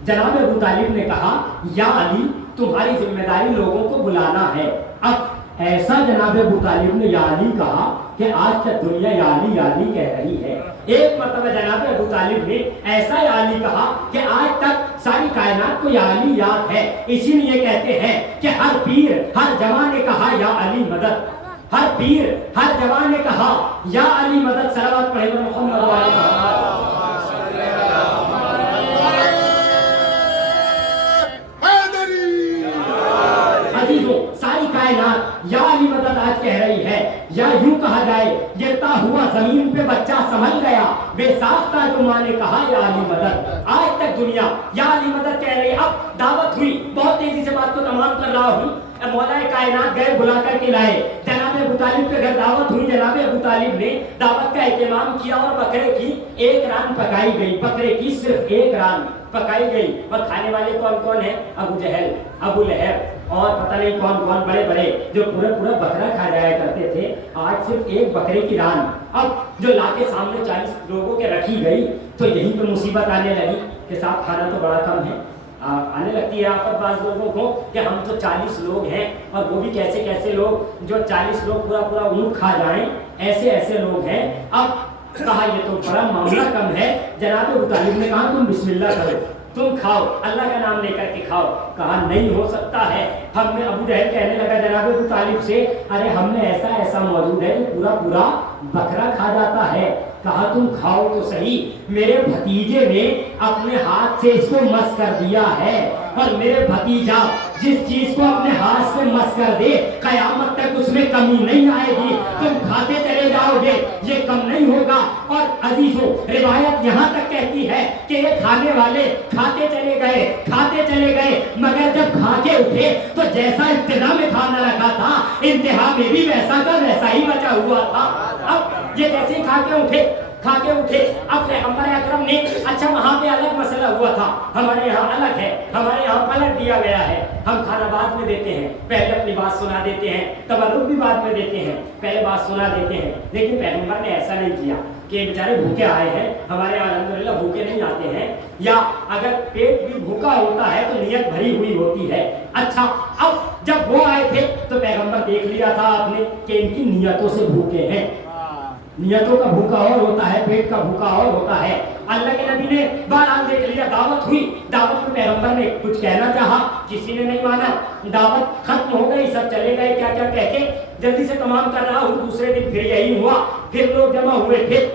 جناب ابو طالب نے کہا یا علی تمہاری ذمہ داری لوگوں کو بلانا ہے. اب ایسا جناب ابو طالب نے یا علی کہا کہ آج تک دنیا یا علی کہہ رہی ہے. ایک مرتبہ جناب ابو طالب نے ایسا یا علی کہا کہ آج تک ساری کائنات کو یا علی یاد ہے. اسی لیے کہتے ہیں کہ ہر پیر ہر جوان نے کہا یا علی مدد, ہر پیر ہر جوان نے کہا یا علی مدد. صلوات پڑھیں محمد و آل محمد. عزیزوں ساری کائنات یا علی مدد آج کہہ رہی ہے. یا یوں کہا جائے گرتا ہوا زمین پہ بچہ سنبھل گیا, بے ساختہ جو ماں نے کہا یا علی مدد. آج تک دنیا یا علی مدد کہہ رہی ہے. اب دعوت ہوئی, بہت تیزی سے بات کو تمام کر رہا ہوں. مولا کائنات گئے, بلا کر کے لائے. جناب ابو طالب کے گھر دعوت ہوئی. جناب ابو طالب نے دعوت کا اہتمام کیا اور بکرے کی 1 ران پکائی گئی. بکرے کی صرف 1 ران پکائی گئی. اور کھانے والے کون کون ہیں؟ ابو جہل, ابو لہب اور پتہ نہیں کون کون بڑے بڑے جو پورا بکرا کھا جایا کرتے تھے. آج صرف 1 بکرے کی ران اب جو لا کے سامنے 40 لوگوں کے رکھی گئی تو یہیں پہ مصیبت آنے لگی کہ صاحب کھانا تو بڑا کم ہے. آنے لگتی ہے آفت بعض لوگوں کو کہ ہم تو 40 لوگ ہیں, اور وہ بھی کیسے کیسے لوگ جو 40 لوگ پورا اونٹ کھا جائیں, ایسے لوگ ہیں. اب کہا یہ تو بڑا معاملہ کم ہے. جناب ابو طالب نے کہا تم بسم اللہ کرو, تم کھاؤ, اللہ کا نام لے کر کے کھاؤ. کہا نہیں ہو سکتا ہے. ہم نے ابو جہل کہنے لگا جناب ابو طالب سے ارے ہم نے ایسا موجود ہے جو پورا بکرا کھا جاتا ہے. کہا تم کھاؤ تو صحیح, میرے بھتیجے نے اپنے ہاتھ سے اس کو مس کر دیا ہے, اور میرے بھتیجا جس چیز کو اپنے ہاتھ سے مس کر دے قیامت تک اس میں کمی نہیں آئے گی. تم کھاتے چلے جاؤ گے, یہ کم نہیں ہوگا. اور عزیزوں روایت یہاں تک کہتی ہے کہ یہ کھانے والے کھاتے چلے گئے مگر جب کھا کے اٹھے تو جیسا ابتدا میں کھانا رکھا تھا انتہا میں بھی ویسا کا ویسا ہی بچا ہوا تھا. اب یہ کیسے کھا کے اٹھے. اب پیغمبر اکرم نے اچھا وہاں پہ الگ مسئلہ ہوا تھا, ہمارے یہاں الگ ہے, ہمارے یہاں پلٹ دیا گیا ہے. ہم کھانا بعد میں دیتے ہیں, پہلے اپنی بات سنا دیتے ہیں, تبرک بھی بعد میں دیتے ہیں, پہلے بات سنا دیتے ہیں. لیکن پیغمبر نے ایسا نہیں کیا کہ بیچارے بھوکے آئے ہیں, ہمارے یہاں الحمدللہ بھوکے نہیں آتے ہیں, یا اگر پیٹ بھی بھوکا ہوتا ہے تو نیت بھری ہوئی ہوتی ہے. اچھا اب جب وہ آئے تھے تو پیغمبر دیکھ لیا تھا آپ نے کہ ان کی نیتوں سے بھوکے ہیں. نیتوں کا بھوکا اور ہوتا ہے, پیٹ کا بھوکا اور ہوتا ہے. اللہ کے نبی نے بہرحال دیکھ لیا, دعوت ہوئی. دعوت میں پیغمبر نے کچھ کہنا چاہا, کسی نے نہیں مانا. دعوت ختم ہو گئی, سب چلے گئے کیا کہہ کے. جلدی سے تمام کر رہا ہوں. دوسرے دن پھر یہی ہوا, پھر لوگ جمع ہوئے, پھر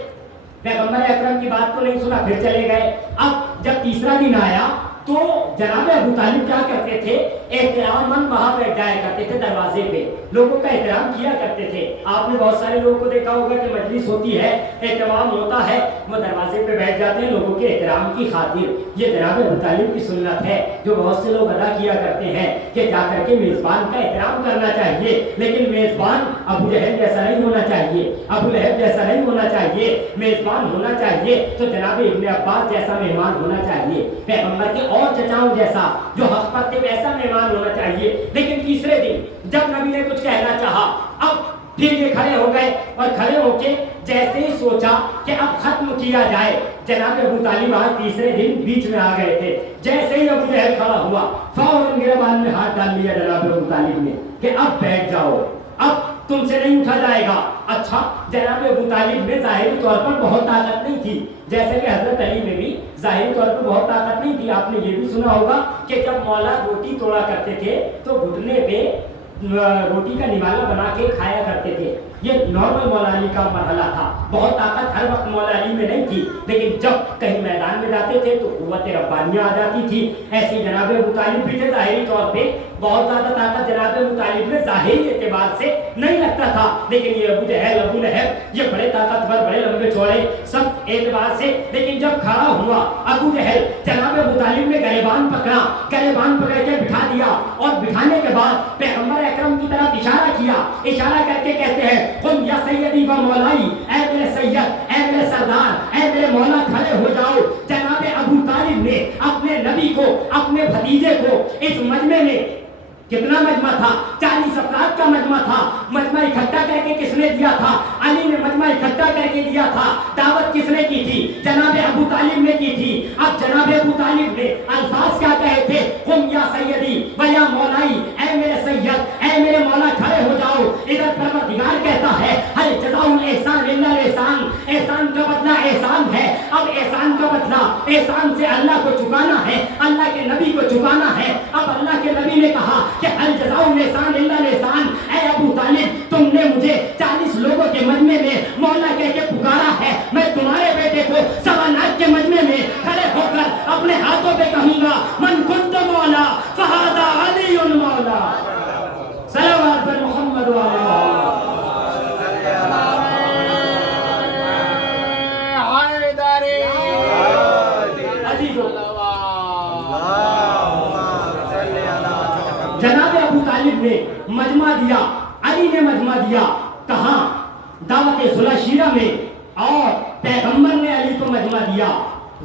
پیغمبر اکرم کی بات کو نہیں سنا, پھر چلے گئے. اب جب تیسرا دن آیا تو جناب ابو طالب کیا کرتے تھے, احترام مند وہاں بیٹھ جایا کرتے تھے دروازے پہ, لوگوں کا احترام کیا کرتے تھے. آپ نے بہت سارے لوگوں کو دیکھا ہوگا کہ مجلس ہوتی ہے, اہتمام ہوتا ہے, وہ دروازے پہ بیٹھ جاتے ہیں لوگوں کے احترام کی خاطر. یہ جناب ابو طالب کی سنت ہے جو بہت سے لوگ ادا کیا کرتے ہیں کہ جا کر کے میزبان کا احترام کرنا چاہیے. لیکن میزبان ابو جہل جیسا نہیں ہونا چاہیے, ابو لہب جیسا نہیں ہونا چاہیے. میزبان ہونا چاہیے تو جناب ابن عباس جیسا مہمان ہونا چاہیے, پیغمبر کے اور چچاؤں جیسا جو حق پر تھے ویسا مہمان ہونا چاہیے. لیکن تیسرے دن جب نبی نے کچھ کہنا چاہا, اب پھر یہ کھڑے ہو گئے, اور کھڑے ہو کے جیسے ہی سوچا کہ اب ختم کیا جائے, جناب ابو طالب آج تیسرے دن بیچ میں آ گئے تھے. جیسے ہی ابو جہل کھڑا ہوا فوراً گریبان میں ہاتھ ڈال لیا جناب ابو طالب نے کہ اب بیٹھ جاؤ, اب تم سے نہیں اٹھا جائے گا. اچھا جناب ابو طالب میں ظاہری طور پر بہت طاقت نہیں تھی, جیسے کہ حضرت علی میں بھی ظاہری طور پر بہت طاقت نہیں تھی. آپ نے یہ بھی سنا ہوگا کہ جب مولا روٹی توڑا کرتے تھے تو گھٹنے پہ روٹی کا نوالا بنا کے کھایا کرتے تھے. یہ نارمل مولا علی کا مرحلہ تھا. بہت طاقت ہر وقت مولا علی میں نہیں تھی, لیکن جب کہیں میدان میں جاتے تھے تو قوت ربانیہ آ جاتی تھی. ایسے جناب ابو طالب بھی تھے, ظاہری طور پہ بہت زیادہ طاقت جناب ابو طالب میں ظاہری اعتبار سے نہیں لگتا تھا, لیکن یہ ابو جہل ابو لہب یہ بڑے طاقتور, بڑے لمبے چوڑے سب اعتبار سے. لیکن جب کھڑا ہوا ابو جہل, جناب ابو طالب نے گریبان پکڑا, گریبان پکڑ کے بٹھا دیا, اور بٹھانے کے بعد پیغمبر اکرم کی طرف اشارہ کیا. اشارہ کر کے کہتے ہیں قم یا سیدی و مولائی, اے میرے سید, اے میرے سردار, اے میرے مولا کھڑے ہو جاؤ. جناب ابو طالب نے اپنے نبی کو, اپنے بھتیجے کو اس مجمع میں, کتنا مجمع تھا, 40 افراد کا مجمع مجمع تھا؟ مجمع اکٹھا کر کے کس نے دیا تھا؟ علی نے مجمع اکٹھا کر کے دیا تھا۔ دعوت کس نے کی تھی؟ جناب ابو طالب نے کی تھی۔ اب جناب ابو طالب نے الفاظ کیا کہے تھے؟ قم یا سیدی و یا مولائی، اے میرے سید، اے میرے مولا کھڑے ہو جاؤ۔ ادھر پروردگار کہتا ہے ہل جزاء الاحسان الا الاحسان، احسان کا بدلہ احسان ہے۔ اب احسان کا بدلہ احسان سے اللہ کو چکانا ہے، اللہ کے نبی کو چکانا ہے۔ اب اللہ کے نبی نے کہا کہ ہل جزاء الاحسان الا الاحسان، اے ابو طالب تم نے مجھے 40 لوگوں کے مجمع میں مولا کہہ کے پکارا ہے، میں تمہارے بیٹے کو 1.25 لاکھ کے مجمع میں کھڑے ہو کر اپنے ہاتھوں پہ کہوں گا من کنت مولا فہذا علی المولا۔ صلوات پر محمد و علی جناب ابو طالب نے مجمع دیا، علی نے مجمع دیا، کہاں؟ دعوت صلح شیرہ میں، اور پیغمبر نے علی کو مجمع دیا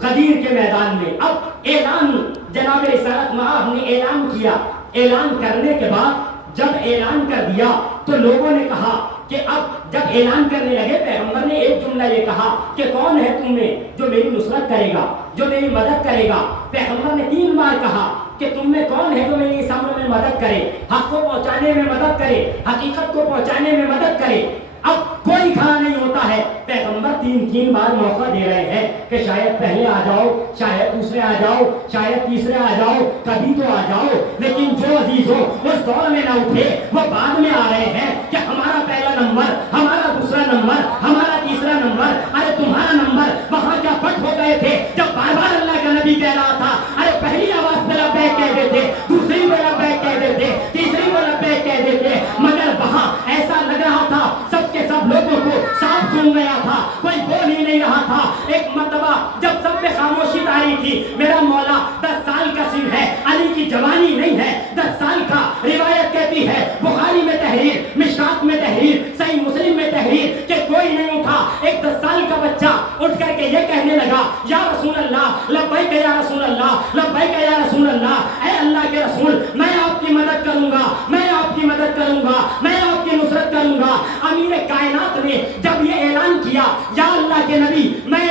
غدیر کے میدان میں۔ اب اعلان جناب رسالت مآب نے اعلان کیا، اعلان کرنے کے بعد جب اعلان کر دیا تو لوگوں نے کہا کہ اب جب اعلان کرنے لگے پیغمبر نے ایک جملہ یہ کہا کہ کون ہے تم میں جو میری نصرت کرے گا، جو میری مدد کرے گا؟ پیغمبر نے 3 بار کہا کہ تم میں کون ہے جو میری اس امر میں مدد کرے، حق کو پہنچانے میں مدد کرے، حقیقت کو پہنچانے میں مدد کرے۔ اب کوئی کھڑا نہیں ہوتا ہے، پیغمبر 3 بار موقع دے رہے ہیں کہ شاید پہلے آ جاؤ، شاید دوسرے آ جاؤ، شاید تیسرے آ جاؤ، کبھی تو آ جاؤ، لیکن جو عزیز ہو اس دور میں نہ اٹھے وہ بعد میں آ رہے ہیں کہ ہمارا پہلا نمبر، ہمارا دوسرا نمبر، ہمارا تیسرا نمبر۔ ارے تمہارا نمبر وہاں کیا پٹ ہو گئے تھے جب بار بار اللہ کا نبی کہہ رہا تھا، ارے پہلی آواز پہ لبیک کہہ دیتے، دوسری پہ لبیک کہہ دیتے، تیسری پہ لبیک کہہ دیتے، مگر وہاں ایسا لگ رہا تھا سب کے سب لوگوں کو صاف سن گیا تھا، کوئی بول ہی نہیں رہا تھا۔ ایک مرتبہ جب سب پہ خاموشی تاری تھی، میرا مولا 10 سال کا سن ہے، علی کی جوانی نہیں ہے، 10 سال کا، روایت کہتی ہے بخاری میں تحریر، مشکات میں تحریر، صحیح مسلم میں تحریر کہ کوئی نہیں اٹھا۔ ایک 10 سال کا بچہ اٹھ کر کے یہ کہنے لگا یا رسول اللہ لبیک یا رسول اللہ لبیک یا رسول اللہ، اے اللہ کے رسول میں آپ کی مدد کروں گا، میں آپ کی مدد کروں گا، میں آپ کی نصرت کروں گا۔ امیر کائنات نے جب یہ اعلان کیا یا اللہ کے نبی میں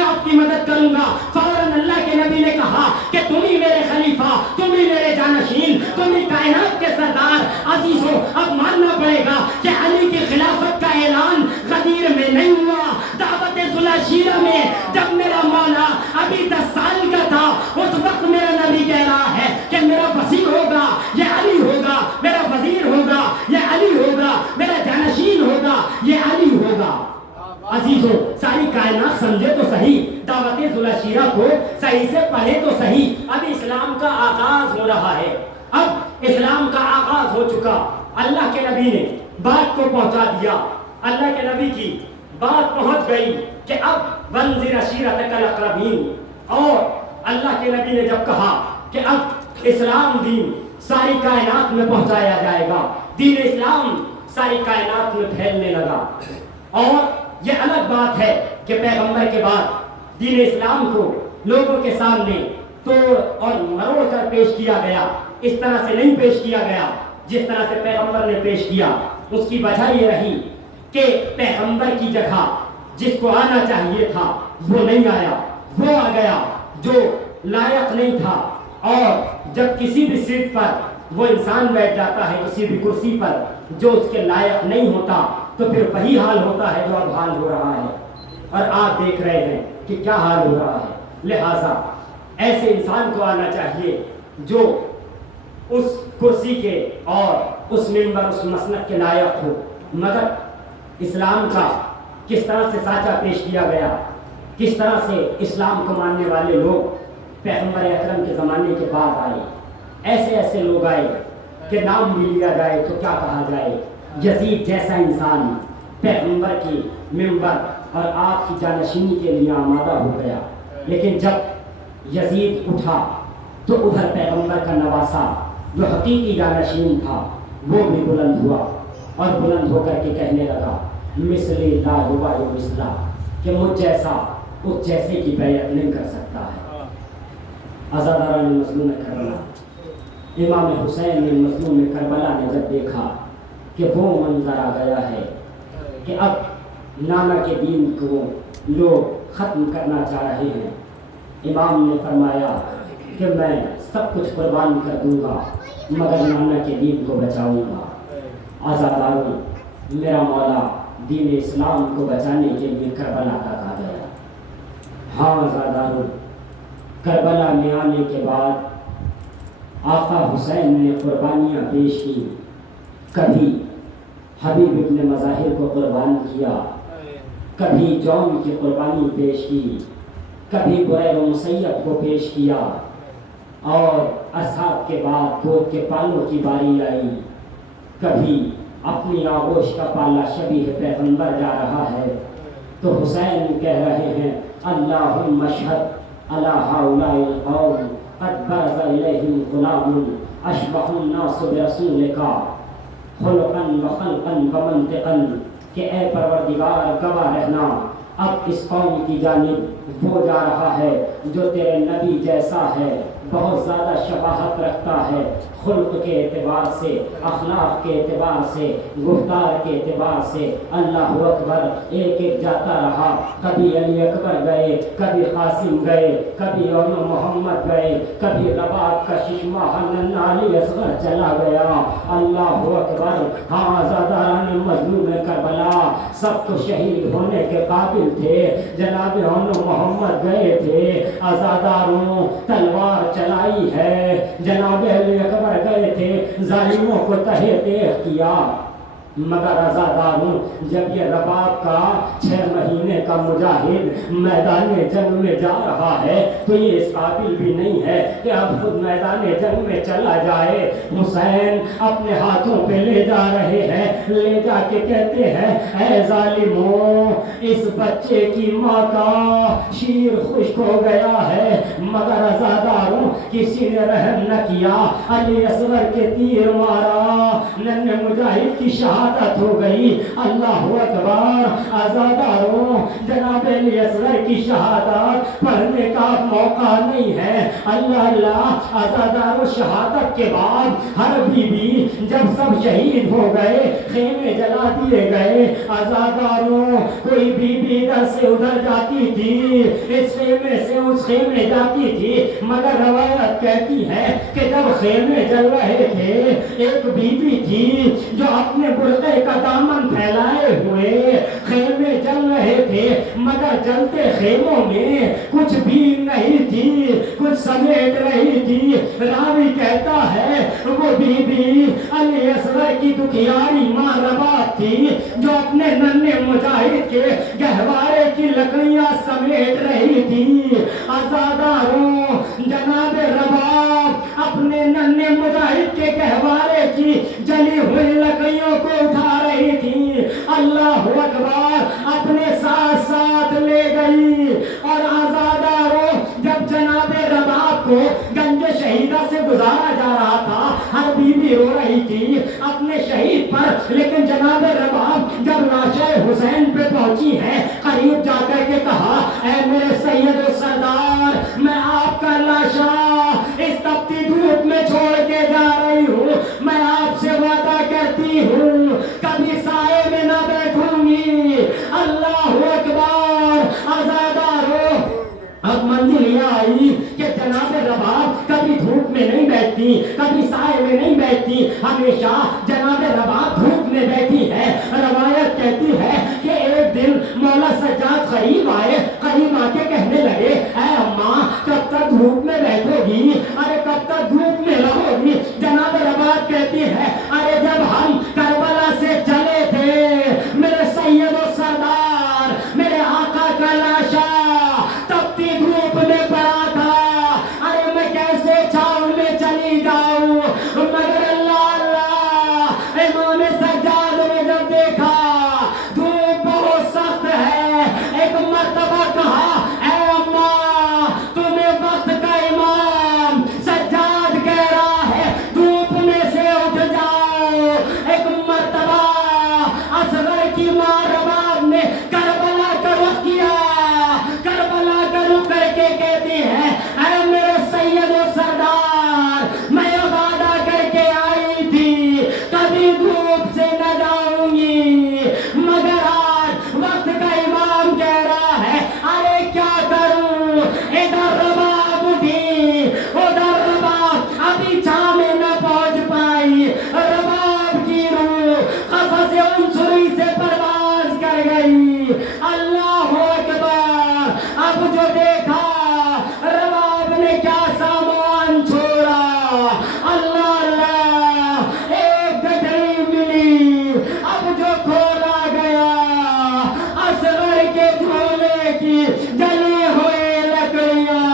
آپ کی مدد کروں گا، فوراً اللہ کے نبی نے کہا کہ تم ہی میرے خلیفہ، تم ہی میرے جانشین، تم ہی کائنات کے سردار۔ عزیزو اب ماننا پڑے گا کہ علی کی خلافت کا اعلان غدیر میں نہیں ہوا، دعوت صلح شیرہ میں جب میرا مولا ابھی 10 سال کا تھا، اس وقت میرا نبی کہہ رہا ہے کہ میرا وزیر ہوگا یہ علی ہوگا، میرا وزیر ہوگا یہ علی ہوگا، میرا جانشین ہوگا یہ علی ہوگا۔ عزیزو ساری کائنات سمجھے تو صحیح، دعوت صلح شیرہ کو صحیح سے پڑھے تو صحیح۔ اب اسلام کا آغاز ہو رہا ہے، اب اسلام کا آغاز ہو چکا۔ اللہ کے نبی نے بات کو پہنچا دیا، اللہ کے نبی کی بات پہنچ گئی کہ اب وانذر عشیرتک الاقربین، اور اللہ کے نبی نے جب کہا کہ اب اسلام دین ساری کائنات میں پہنچایا جائے گا، دین اسلام ساری کائنات میں پھیلنے لگا۔ اور یہ الگ بات ہے کہ پیغمبر کے بعد دین اسلام کو لوگوں کے سامنے توڑ اور مروڑ کر پیش کیا گیا، اس طرح سے نہیں پیش کیا گیا جس طرح سے پیغمبر نے پیش کیا۔ اس کی وجہ یہ رہی کہ پیغمبر کی جگہ جس کو آنا چاہیے تھا وہ نہیں آیا، وہ آ گیا جو لائق نہیں تھا۔ اور جب کسی بھی سیٹ پر وہ انسان بیٹھ جاتا ہے، کسی بھی کرسی پر جو اس کے لائق نہیں ہوتا، تو پھر وہی حال ہوتا ہے جو اب حال ہو رہا ہے، اور آپ دیکھ رہے ہیں کہ کیا حال ہو رہا ہے۔ لہٰذا ایسے انسان کو آنا چاہیے جو اس کرسی کے اور اس منبر اس مسلک کے لائق ہو۔ مگر اسلام کا کس طرح سے سانچہ پیش کیا گیا، کس طرح سے اسلام کو ماننے والے لوگ پیغمبر اکرم کے زمانے کے بعد آئے، ایسے ایسے لوگ آئے کہ نام بھی لیا جائے تو کیا کہا جائے۔ یزید جیسا انسان پیغمبر کی منبر اور آپ کی جانشینی کے لیے آمادہ ہو گیا، لیکن جب یزید اٹھا تو ادھر پیغمبر کا نواسا جو حقیقی جانشین تھا وہ بھی بلند ہوا، اور بلند ہو کر کے کہنے لگا مثلی لا یبایع مثلا، کہ مجھ جیسا اس جیسے کی بیعت نہیں کر سکتا ہے۔ عزاداران مظلوم کربلا، امام حسین نے مظلوم کربلا نے جب دیکھا کہ وہ منظر آ گیا ہے کہ اب نانا کے دین کو لوگ ختم کرنا چاہ رہے ہیں۔ امام نے فرمایا کہ میں سب کچھ قربان کر دوں گا مگر نانا کے دین کو بچاؤں گا۔ آزاداروں، میرا مولا دین اسلام کو بچانے کے لیے کربلا تک آ گیا۔ ہاں آزاداروں، کربلا میں آنے کے بعد آقا حسین نے قربانیاں پیش کی۔ کبھی حبیب ابن مظاہر کو قربان کیا، کبھی جون کی قربانی پیش کی، کبھی بریر و مسیب کو پیش کیا، اور اصحاب کے بعد گود کے پالوں کی باری آئی۔ کبھی اپنی آغوش کا پالا شبیہ پیغمبر جا رہا ہے تو حسین کہہ رہے ہیں اللہم اشہد علی ہؤلاء القوم قد برز الیہم غلام اشبہ الناس برسولک خلقا وخلقا ومنطقا، کہ اے پروردگار گواہ رہنا اب اس قوم کی جانب وہ جا رہا ہے جو تیرے نبی جیسا ہے، بہت زیادہ شباہت رکھتا ہے، خلق کے اعتبار سے، اخلاق کے اعتبار سے، گفتار کے اعتبار سے۔ اللہ اکبر، ایک ایک جاتا رہا، کبھی علی اکبر گئے، کبھی قاسم گئے، کبھی اور محمد گئے، کبھی رباب کا ششمہ ننھا علی اصغر چلا گیا۔ اللہ اکبر، ہاں آزاداران مظلوم کربلا سب تو شہید ہونے کے قابل تھے، جناب محمد گئے تھے، آزاداروں تلوار چلائی ہے، جناب علی اکبر گئے تھے، ظالموں کو تہے دیکھ کیا، مگر آزاداروں جب یہ رباب کا 6 مہینے کا مجاہد میدان جنگ میں جا رہا ہے تو یہ اس قابل بھی نہیں ہے کہ اب خود میدان جنگ میں چلا جائے۔ حسین اپنے ہاتھوں پہ لے جا رہے ہیں، لے جا کے کہتے ہیں اے ظالموں، اس بچے کی ماں کا شیر خشک ہو گیا ہے، مگر آزاداروں کسی نے رحم نہ کیا، علی اصغر کے تیر مارا، ننھے مجاہد کی شہادت ہو گئی۔ اللہ اکبر، آزاداروں جناب علی اصغر کی شہادت پڑھنے کا موقع نہیں ہے۔ اللہ اللہ، آزاداروں شہادت کے بعد ہر بی بی جب سب شہید ہو گئے، خیمے جلا دیے گئے، آزاداروں کوئی بی بی ادھر سے ادھر جاتی تھی، اس خیمے سے اس خیمے جاتی تھی، مگر روایت کہتی ہے کہ جب خیمے جل رہے تھے ایک بی بی تھی جو اپنے برقعے کا دامن پھیلائے ہوئے خیمے جل رہے تھے، مگر جلتے خیموں میں کچھ بھی نہیں تھی، کچھ سمیٹ رہی تھی۔ راوی کہتا ہے وہ بی بی علی اصغر کی دکھیاری ماں رباب تھی جو اپنے ننھے مجاہد کے گہوارے کی لکڑیاں سمیٹ رہی تھی۔ آزاداروں جناب رباب اپنے ننھے مجاہد کے گہوارے کی جلی ہوئی لکڑیوں کو اٹھا رہی تھی۔ اللہ اکبر، اپنے ساتھ ساتھ لے گئی، اور آزاداروں جب جناب رباب کو گنج شہیدہ سے گزارا جا رہا تھا، ہر بی بی رو رہی تھی اپنے شہید پر، لیکن جناب رباب جب لاشیں حسین پہ پہنچی ہیں قریب جا کر کے کہا اے میرے سید و سردار، میں آپ کا لاشا اس تپتی دھوپ میں چھوڑ کے جا رہی ہوں، میں آپ سے وعدہ کرتی ہوں کبھی سائے میں نہ بیٹھوں گی۔ اللہ اکبر، آزاداروں اب منزل یہ آئی کہ جناب رباب کبھی دھوپ میں نہیں بیٹھتی، کبھی سائے میں نہیں بیٹھتی، ہمیشہ جناب رباب دھوپ میں بیٹھی ہے۔ روایت کہتی ہے کہ ایک دن مولا سجاد قریب آئے، قریب آ کے کہنے لگے اے اماں کب تک دھوپ میں بیٹھو گی، ارے کب تک دھوپ میں رہو گی؟ جناب رباب کہتی ہے ارے جب ہم کربلا سے چلے تھے میرے سید و سردار، میرے آقا کا لاشا تپتی دھوپ میں پڑا تھا، ارے میں کیسے چھاؤں میں چلی جاؤں، مگر اللہ اللہ، امام سجاد نے جب دیکھا دھوپ بہت سخت ہے، ایک مرتبہ کہا اے اماں اللہ اکبر. اب جو دیکھا رباب نے کیا سامان چھوڑا. اللہ اللہ ایک گٹری ملی. اب جو کھولا گیا اصغر کے جھولے کی جلی ہوئی لکڑیاں.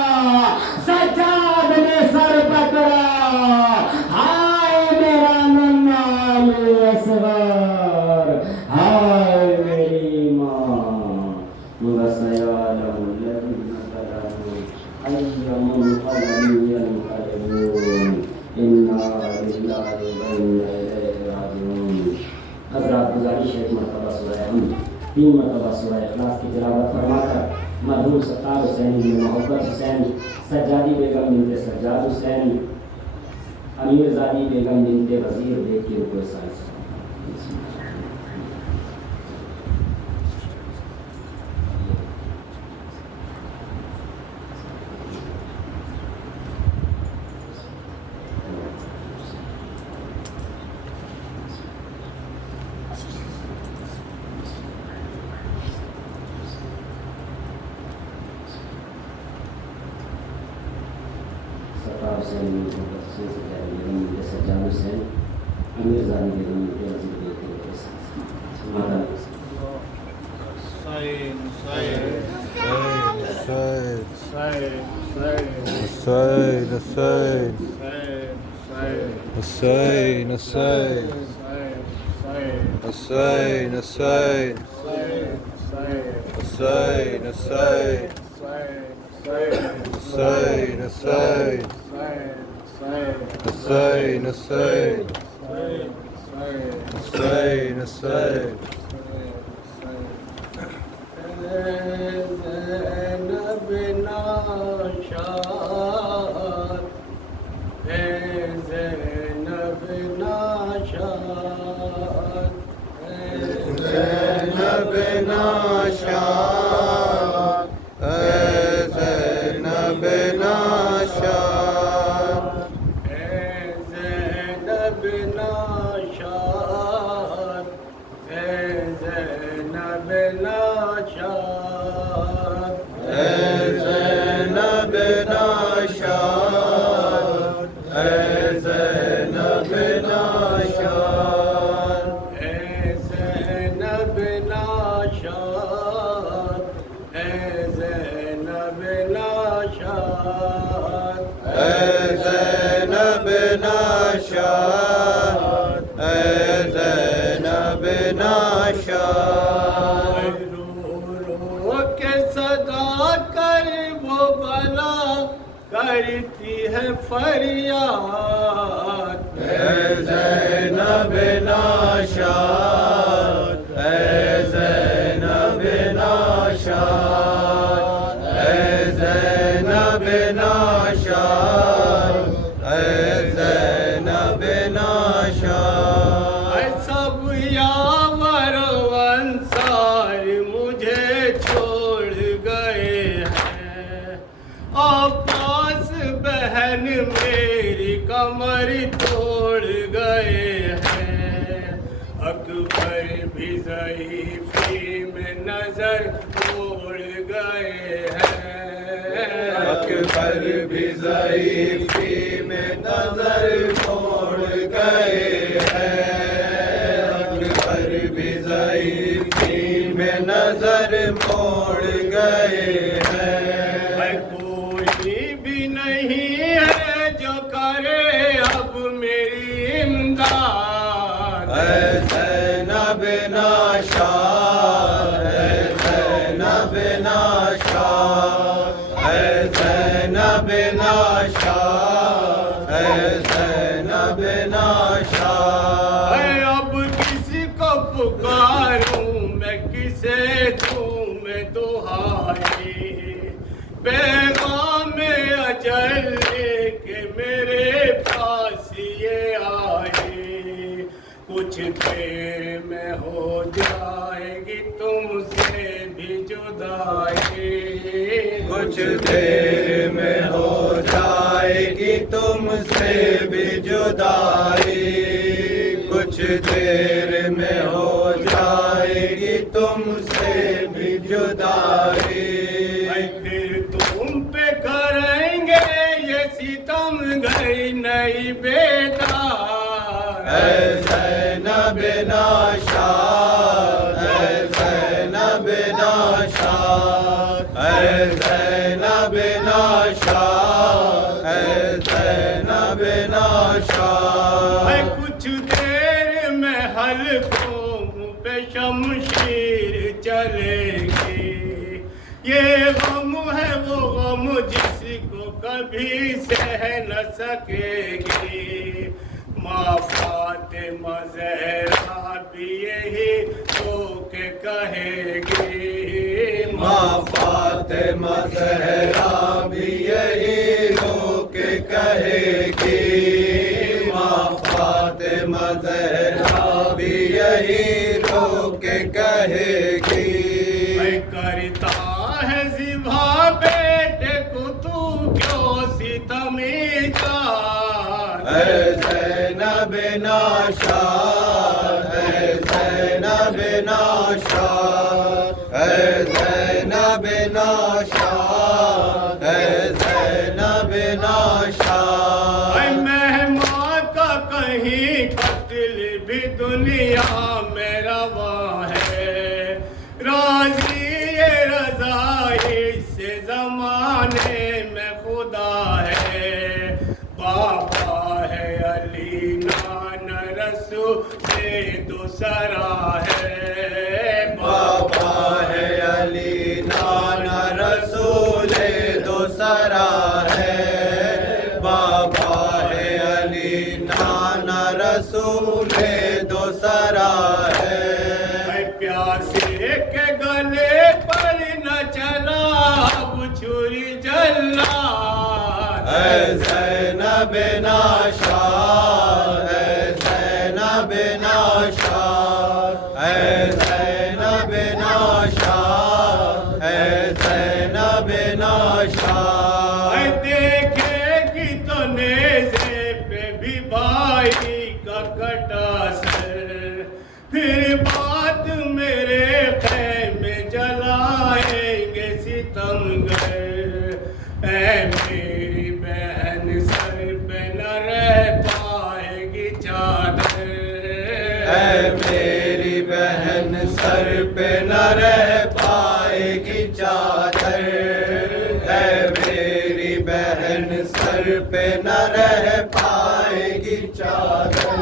سجاد نے سر پکڑا. ہائے میرا ننھا اصغر، ہائے میری ماں. وسيعلم الذين ظلموا أي منقلب ينقلبون. إنا لله وإنا إليه راجعون. حضرات گزارش ہے ایک مرتبہ سورہ حمد 3 مرتبہ سورہ اخلاص کی تلاوت فرما کر مرحوم ستار حسین بن محبت حسین، سجادی بیگم بنت سجاد حسین، امیر زادی بیگم بنت وزیر بیگ کی رکوع ثانی. ستار حسین بن محبت حسین، سجادی بیگم بنت سجاد حسین، امیر زادی بیگم بنت وزیر بیگ کی رکوع ثانی. مادر حسین حسین حسین حسین حسین حسین حسین حسین حسین حسین حسین حسین حسین حسین حسین حسین. زینب ناشاد، اے زینب ناشاد، اے زینب ناشاد، اے زینب ناشاد، اے زینب ناشاد، اے زینب ناشاد، اے زینب ناشاد، اے زینب ناشاد، اے زینب ناشاد، اے زینب ناشاد، اے زینب ناشاد، اے زینب ناشاد. رو کے صدا کر وہ بلا کرتی ہے فریاد. اے زینب ناشاد، اے زینب ناشاد، اے زینب ناشاد، اے زینب ناشاد. اے سب یاور و انصار مجھے چھوڑ گئے ہیں. عباس بہن میری کمر توڑ گئے ہیں. اکبر بھی ضعیفی میں نظر چھوڑ گئے ہیں. اکبر بھی ضعیفی میں نظر چھوڑ گئے ہیں. اکبر بھی ضعیفی میں نظر موڑ گئے ہیں. کوئی بھی نہیں ہے جو کرے اب میری امداد. اے زینب ناشاد، اے زینب ناشاد، اے زینب ناشاد، اے زینب ناشاد. اے اب کسی کو پکاروں میں کسے دوں میں دہائی. پیغام اجل لے کے میرے پاس یہ آئی. کچھ دیر میں ہو جائے گی تم سے بھی جدائی. کچھ دیر میں ہو جائے گی تم سے بھی جدائی. کچھ دیر میں ہو جائے گی تم سے جدائی پھر تم پہ کریں گے یہ ستم گئی نہیں بیدار اے زینب ناشاد اے زینب ناشاد اے زینب ناشاد اے زینب ناشاد کچھ دیر میں حلقوں منہ پہ شمشیر چلے گی یہ غم ہے وہ غم جس کو کبھی سہ نہ سکے گی ماں فاطمہ زہرا بھی یہی تو کہ کہے گی ماں فاطمہ زہرا بھی یہی رو کے کہے گی ماں فاطمہ زہرا بھی یہی رو کے کہے گی کرتا ہے ذبح بیٹے کو تو کیوں ستمی جان اے زینب ناشاد اے زینب ناشاد اے زینب ناشاد اے زینب ناشاد مہمان کا کہیں قتل بھی دنیا میں روا ہے راضی رضائی سے زمانے میں خدا ہے بابا ہے علی نانا رسول دوسرا ہے بابا ہے علی نانا رسول دوسرا ہے بابا ہے علی نانا رسول دوسرا ہے پیاسے کے گلے پر نہ چلا اب چھری جلا اے زینب ناشاد اے زینب ناشاد اے زینب ناشاد اے زینب ناشاد دیکھے گی تو نیزے پہ بھی بھائی کا کٹا سر پھر بات میرے خیمے جلائیں گے ستمگر اے میری بہن سر پہ نہ رہ پائے گی چادر اے میری بہن سر پہ نہ رہ پائے گی چادر اے میری بہن سر پہ نہ رہ پائے گی چادر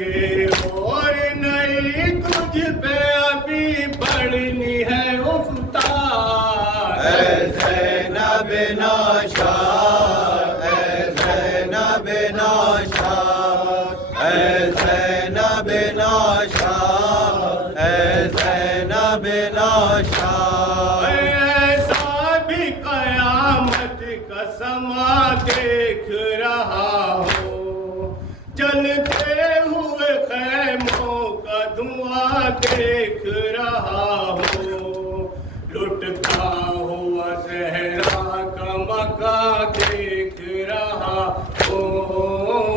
یہ اور نہیں تجھ پہ ابھی پڑنی ہے افطار اے زینب ناشاد اے زینب ناشاد اے زینب ناشاد اے زینب ناشاد ایسا بھی قیامت کا سما دیکھ رہا ہو جلتے ہوئے خیموں کا دھواں دیکھ رہا ہو لٹتا ہوا زہرا کا مکان دیکھ رہا ہو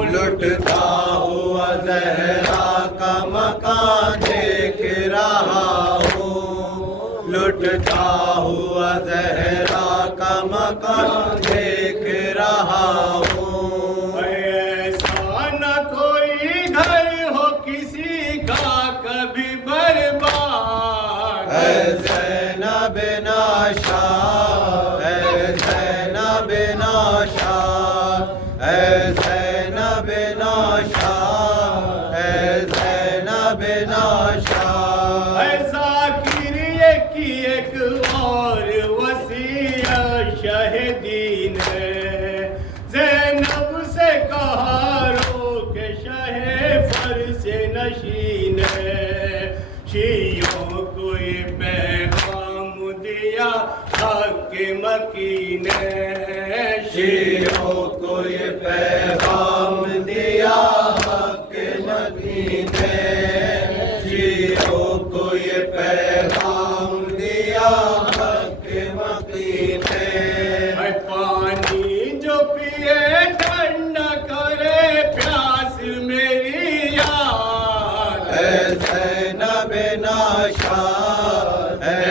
لٹتا ہوا زہرا کا مکان دیکھ رہا ہوں لٹتا ہوا زہرا کا مکان دیکھ رہا ہوں ایسا نہ کوئی گھر ہو کسی کا کبھی برباد اے زینب ناشاد اے زینب ناشاد اے زینب ناشاد اے زینب ناشاد ذاکر کی ایک اور وصیت شہدین ہے زینب سے کہا رو کہ شہ فرش نشین ہے شیعوں کو یہ پیغام دیا حق مکین ہے شیعوں کو یہ پیغام دیا حق مکین ہے شیعوں کو یہ پیغام دیا حق مکین ہے پانی جو پیے ٹھنڈا کرے پیاس میری یاد اے زینب ناشاد اے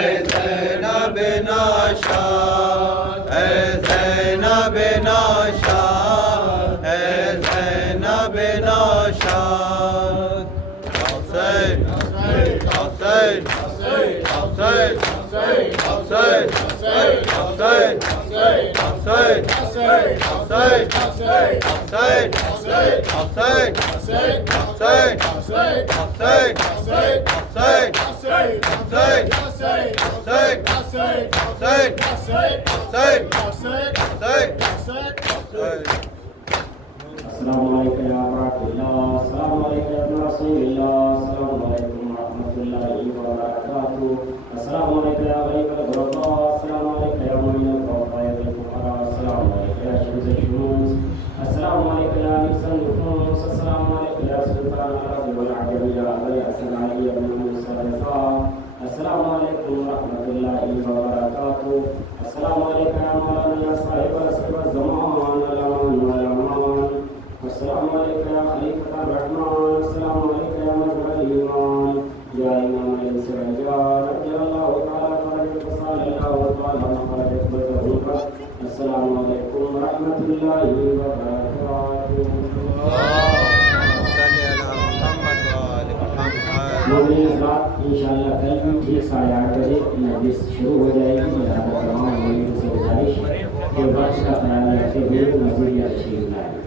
السلام علیکم یا برکت اللہ، السلام علیکم یا رسول اللہ، السلام علیکم ورحمۃ اللہ وبرکاتہ، السلام علیکم یا غریب الغرباء، السلام علیکم یا معین الفقراء والفقراء، السلام علیکم یا شمس الشموس، السلام علیکم یا نفس النفوس، السلام علیکم یا سلطان العرب والعجم یا ابی حسن علی بن موسی الرضا، السلام علیکم ورحمۃ اللہ وبرکاتہ، السلام علیکم یا مولانا یا صاحب العصر والزمان الامان والامان، السلام علیکم یا خلیفۃ الرحمن، السلام علیکم یا مظہر الایمان، یا امام الانس والجان، رضی اللہ تعالی فرجک وصال اللہ تعالی مخرجک بزہوکا، السلام علیکم ورحمۃ اللہ وبرکاتہ۔ مومنین حضرات، انشاءاللہ کل ٹھیک 8:30 بجے مجلس شروع ہو جائے گی۔ تمام مومنین سے گزارش کہ وقت کا خیال رکھتے ہوئے مسجد میں تشریف لائیں۔